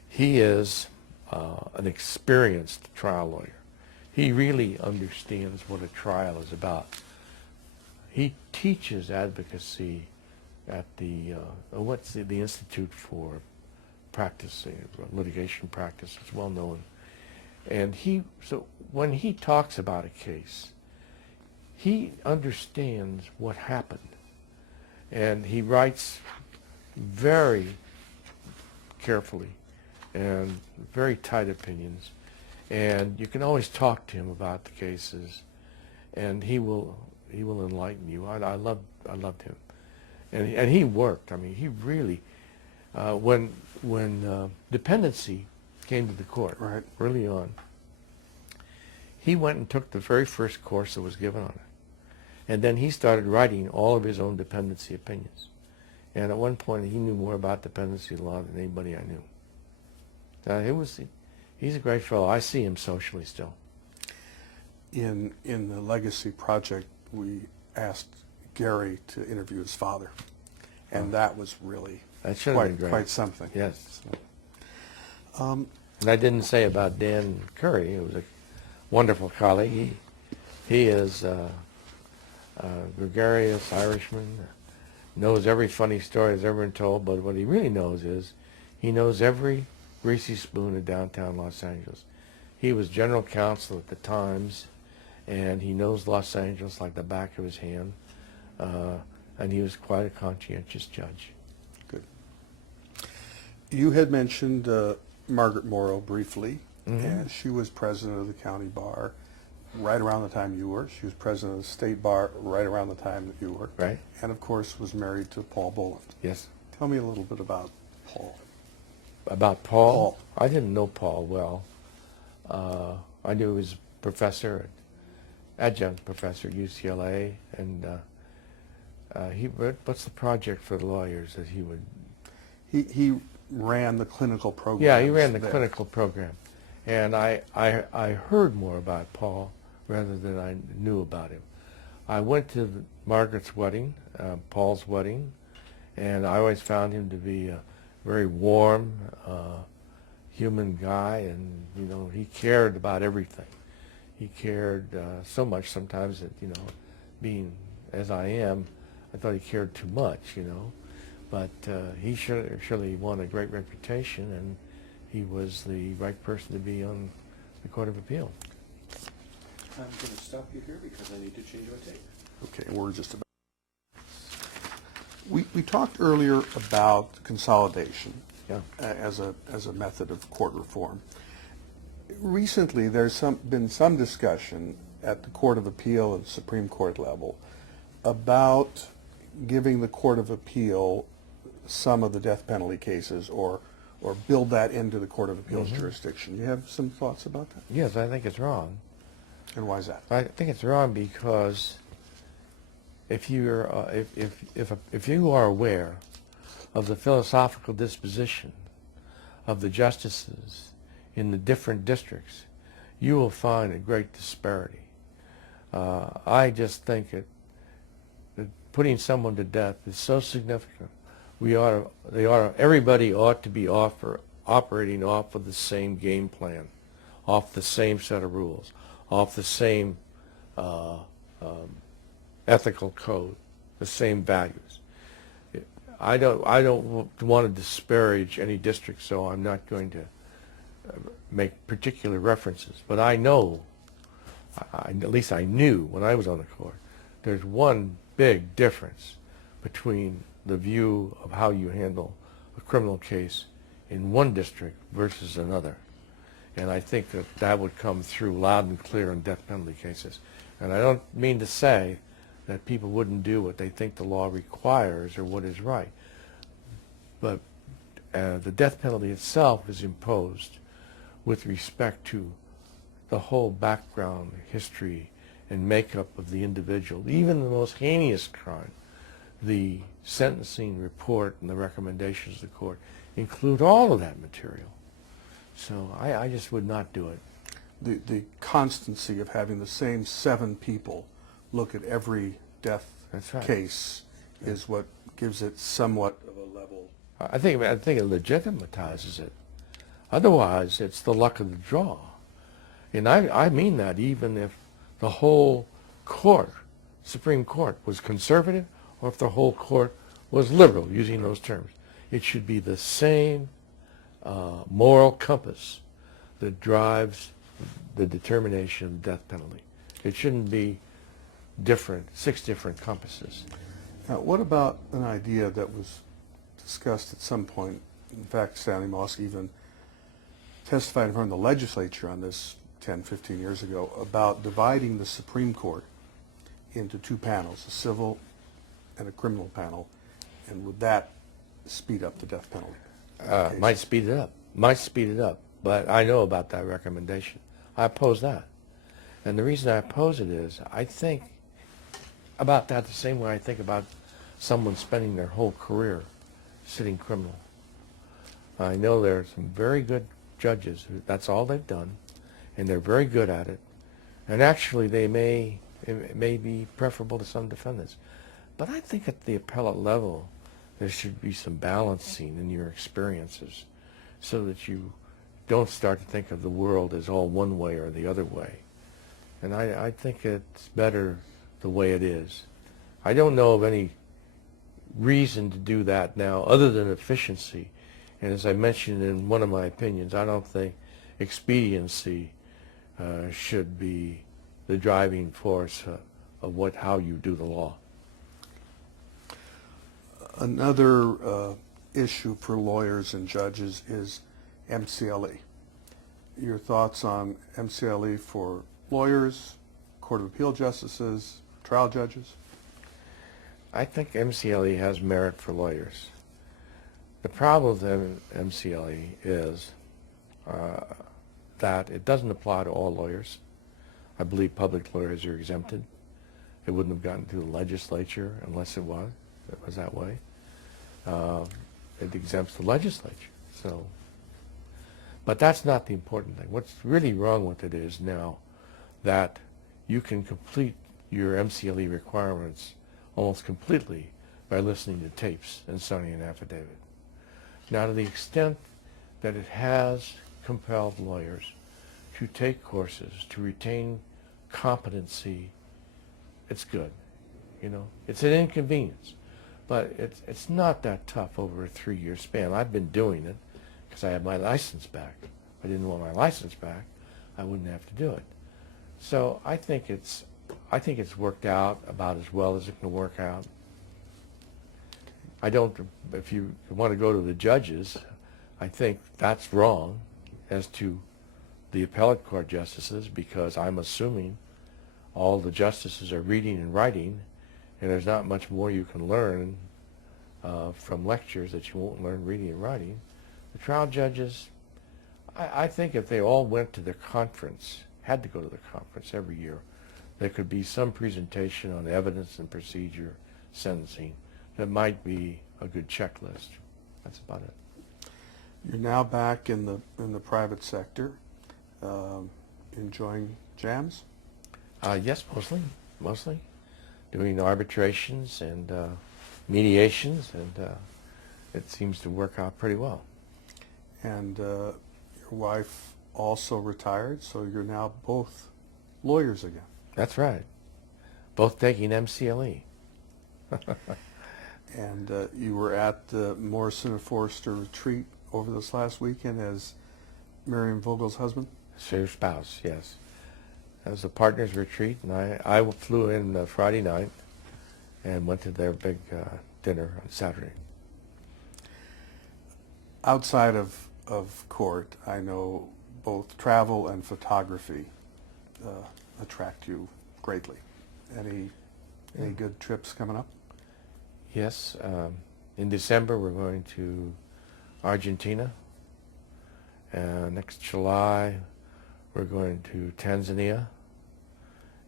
He is an experienced trial lawyer. He really understands what a trial is about. He teaches advocacy at the Institute for Practice, litigation practice. It's well known. And so when he talks about a case, he understands what happened, and he writes very carefully and very tight opinions, and you can always talk to him about the cases, and he will enlighten you. I loved him, and he worked. I mean, he really when dependency came to the court right early on, he went and took the very first course that was given on it. And then he started writing all of his own dependency opinions. And at one point, he knew more about dependency law than anybody I knew. He's a great fellow. I see him socially still. In the Legacy Project, we asked Gary to interview his father. and that was really That should have been great. quite something. Yes. Um, And I didn't say about Dan Curry, who was a wonderful colleague. He is a gregarious Irishman, knows every funny story that's ever been told, but what he really knows is he knows every greasy spoon of downtown Los Angeles. He was general counsel at the Times, and he knows Los Angeles like the back of his hand, and he was quite a conscientious judge. Good. You had mentioned Margaret Morrow briefly, and she was president of the county bar right around the time you were. She was president of the state bar right around the time that you were. Right. And of course was married to Paul Boland. Yes. Tell me a little bit about Paul. About Paul? Paul. I didn't know Paul well. I knew he was professor, adjunct professor at UCLA, and what's the project for the lawyers that he would... He ran the clinical program. Yeah, he ran the clinical program. And I heard more about Paul rather than I knew about him. I went to Margaret's wedding, Paul's wedding, and I always found him to be a very warm, human guy, and he cared about everything. He cared so much sometimes that being as I am, I thought he cared too much, but he surely won a great reputation, and he was the right person to be on the Court of Appeal. I'm going to stop you here because I need to change my tape. Okay, we're just about... We talked earlier about consolidation as a method of court reform. Recently, there's been some discussion at the Court of Appeal and Supreme Court level about giving the Court of Appeal some of the death penalty cases or build that into the Court of Appeal's jurisdiction. You have some thoughts about that? Yes, I think it's wrong. And why is that? I think it's wrong because if you are aware of the philosophical disposition of the justices in the different districts, you will find a great disparity. I just think that putting someone to death is so significant. Everybody ought to be operating off of the same game plan, off the same set of rules, off the same ethical code, the same values. I don't want to disparage any district, so I'm not going to make particular references. But I know, at least I knew when I was on the court, there's one big difference between the view of how you handle a criminal case in one district versus another. And I think that would come through loud and clear in death penalty cases. And I don't mean to say that people wouldn't do what they think the law requires or what is right. But the death penalty itself is imposed with respect to the whole background, history, and makeup of the individual. Even the most heinous crime, the sentencing report and the recommendations of the court include all of that material. So I just would not do it. The constancy of having the same 7 people look at every death case is what gives it somewhat of a level. I think it legitimatizes it. Otherwise, it's the luck of the draw. And I mean that even if the whole court, Supreme Court, was conservative or if the whole court was liberal, using those terms. It should be the same moral compass that drives the determination of the death penalty. It shouldn't be 6 different compasses. Now, what about an idea that was discussed at some point? In fact, Stanley Mosk even testified in front of the legislature on this 10, 15 years ago about dividing the Supreme Court into 2 panels, a civil and a criminal panel, and would that speed up the death penalty? Might speed it up, but I know about that recommendation. I oppose that. And the reason I oppose it is I think about that the same way I think about someone spending their whole career sitting criminal. I know there are some very good judges who that's all they've done, and they're very good at it. And actually it may be preferable to some defendants. But I think at the appellate level, there should be some balancing in your experiences so that you don't start to think of the world as all one way or the other way. And I think it's better the way it is. I don't know of any reason to do that now other than efficiency. And as I mentioned in one of my opinions, I don't think expediency should be the driving force of how you do the law. Another issue for lawyers and judges is MCLE. Your thoughts on MCLE for lawyers, Court of Appeal justices, trial judges? I think MCLE has merit for lawyers. The problem with MCLE is that it doesn't apply to all lawyers. I believe public lawyers are exempted. It wouldn't have gotten through the legislature unless it was that way. It exempts the legislature. So, but that's not the important thing. What's really wrong with it is now that you can complete your MCLE requirements almost completely by listening to tapes and signing an affidavit. Now, to the extent that it has compelled lawyers to take courses, to retain competency, it's good. You know, it's an inconvenience, but it's not that tough over a 3-year span. I've been doing it because I have my license back. If I didn't want my license back, I wouldn't have to do it. So I think it's worked out about as well as it can work out. If you want to go to the judges, I think that's wrong as to the appellate court justices, because I'm assuming all the justices are reading and writing, and there's not much more you can learn from lectures that you won't learn reading and writing. The trial judges, I think if they all went to the conference, had to go to the conference every year, there could be some presentation on evidence and procedure, sentencing, that might be a good checklist. That's about it. You're now back in the private sector, enjoying jams? Yes, mostly. Doing arbitrations and mediations, and it seems to work out pretty well. And your wife also retired, so you're now both lawyers again. That's right. Both taking MCLE. And you were at the Morrison and Forrester retreat over this last weekend as Miriam Vogel's husband? Her spouse, yes. It was a partners retreat, and I flew in Friday night and went to their big dinner on Saturday. Outside of court, I know both travel and photography attract you greatly. Any good trips coming up? Yes. In December, we're going to Argentina. Next July, we're going to Tanzania.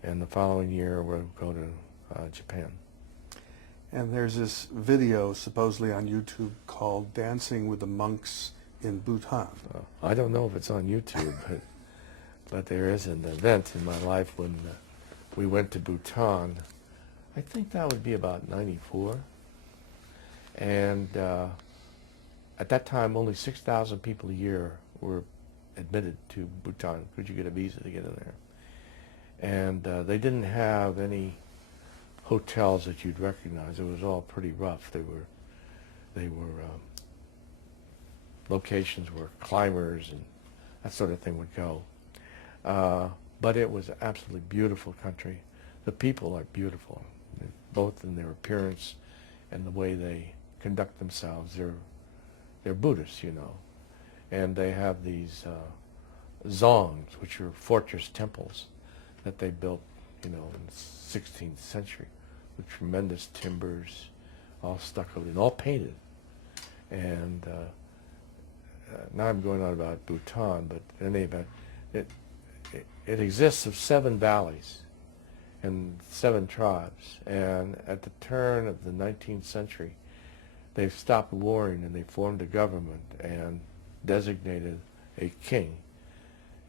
And the following year, we'll go to Japan. And there's this video supposedly on YouTube called Dancing with the Monks in Bhutan. I don't know if it's on YouTube, but there is an event in my life when we went to Bhutan. I think that would be about 94. And at that time, only 6,000 people a year were admitted to Bhutan. Could you get a visa to get in there? And they didn't have any hotels that you'd recognize. It was all pretty rough. They were locations where climbers and that sort of thing would go. But it was an absolutely beautiful country. The people are beautiful, both in their appearance and the way they conduct themselves. They're Buddhists, you know, and they have these zongs, which are fortress temples that they built, you know, in the 16th century with tremendous timbers, all stuccoed and all painted. And now I'm going on about Bhutan, but in any event, it exists of 7 valleys and 7 tribes. And at the turn of the 19th century, they stopped warring and they formed a government and designated a king.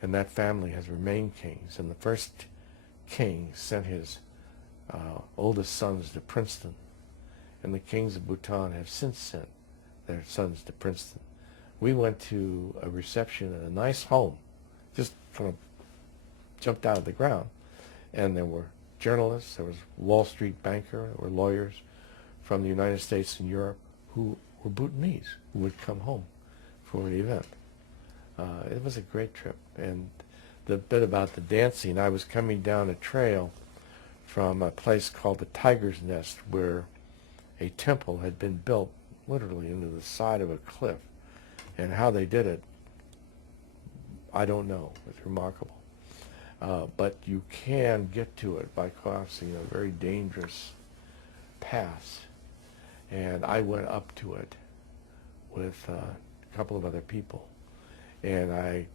And that family has remained kings. And the first king sent his oldest sons to Princeton. and the kings of Bhutan have since sent their sons to Princeton. We went to a reception at a nice home, just kind of jumped out of the ground, and there were journalists, there was a Wall Street banker, there were lawyers from the United States and Europe who were Bhutanese, who would come home for the event. It was a great trip, and the bit about the dancing, I was coming down a trail from a place called the Tiger's Nest, where a temple had been built literally into the side of a cliff, and how they did it, I don't know. It's remarkable. But you can get to it by crossing a very dangerous pass, and I went up to it with a couple of other people, and I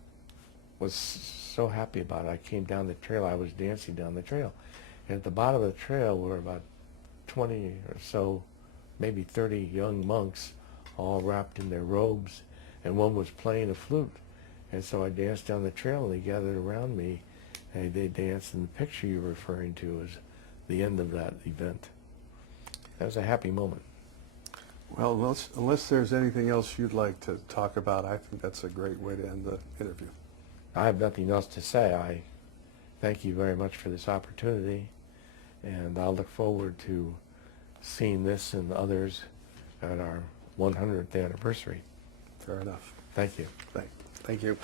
was so happy about it. I came down the trail, I was dancing down the trail, and at the bottom of the trail were about 20 or so, maybe 30 young monks, all wrapped in their robes, and one was playing a flute. And so I danced down the trail, and they gathered around me, and they danced, and the picture you're referring to is the end of that event. That was a happy moment. Well, unless there's anything else you'd like to talk about, I think that's a great way to end the interview. I have nothing else to say. I thank you very much for this opportunity, and I'll look forward to seeing this and others at our 100th anniversary. Fair enough. Thank you. Thank you.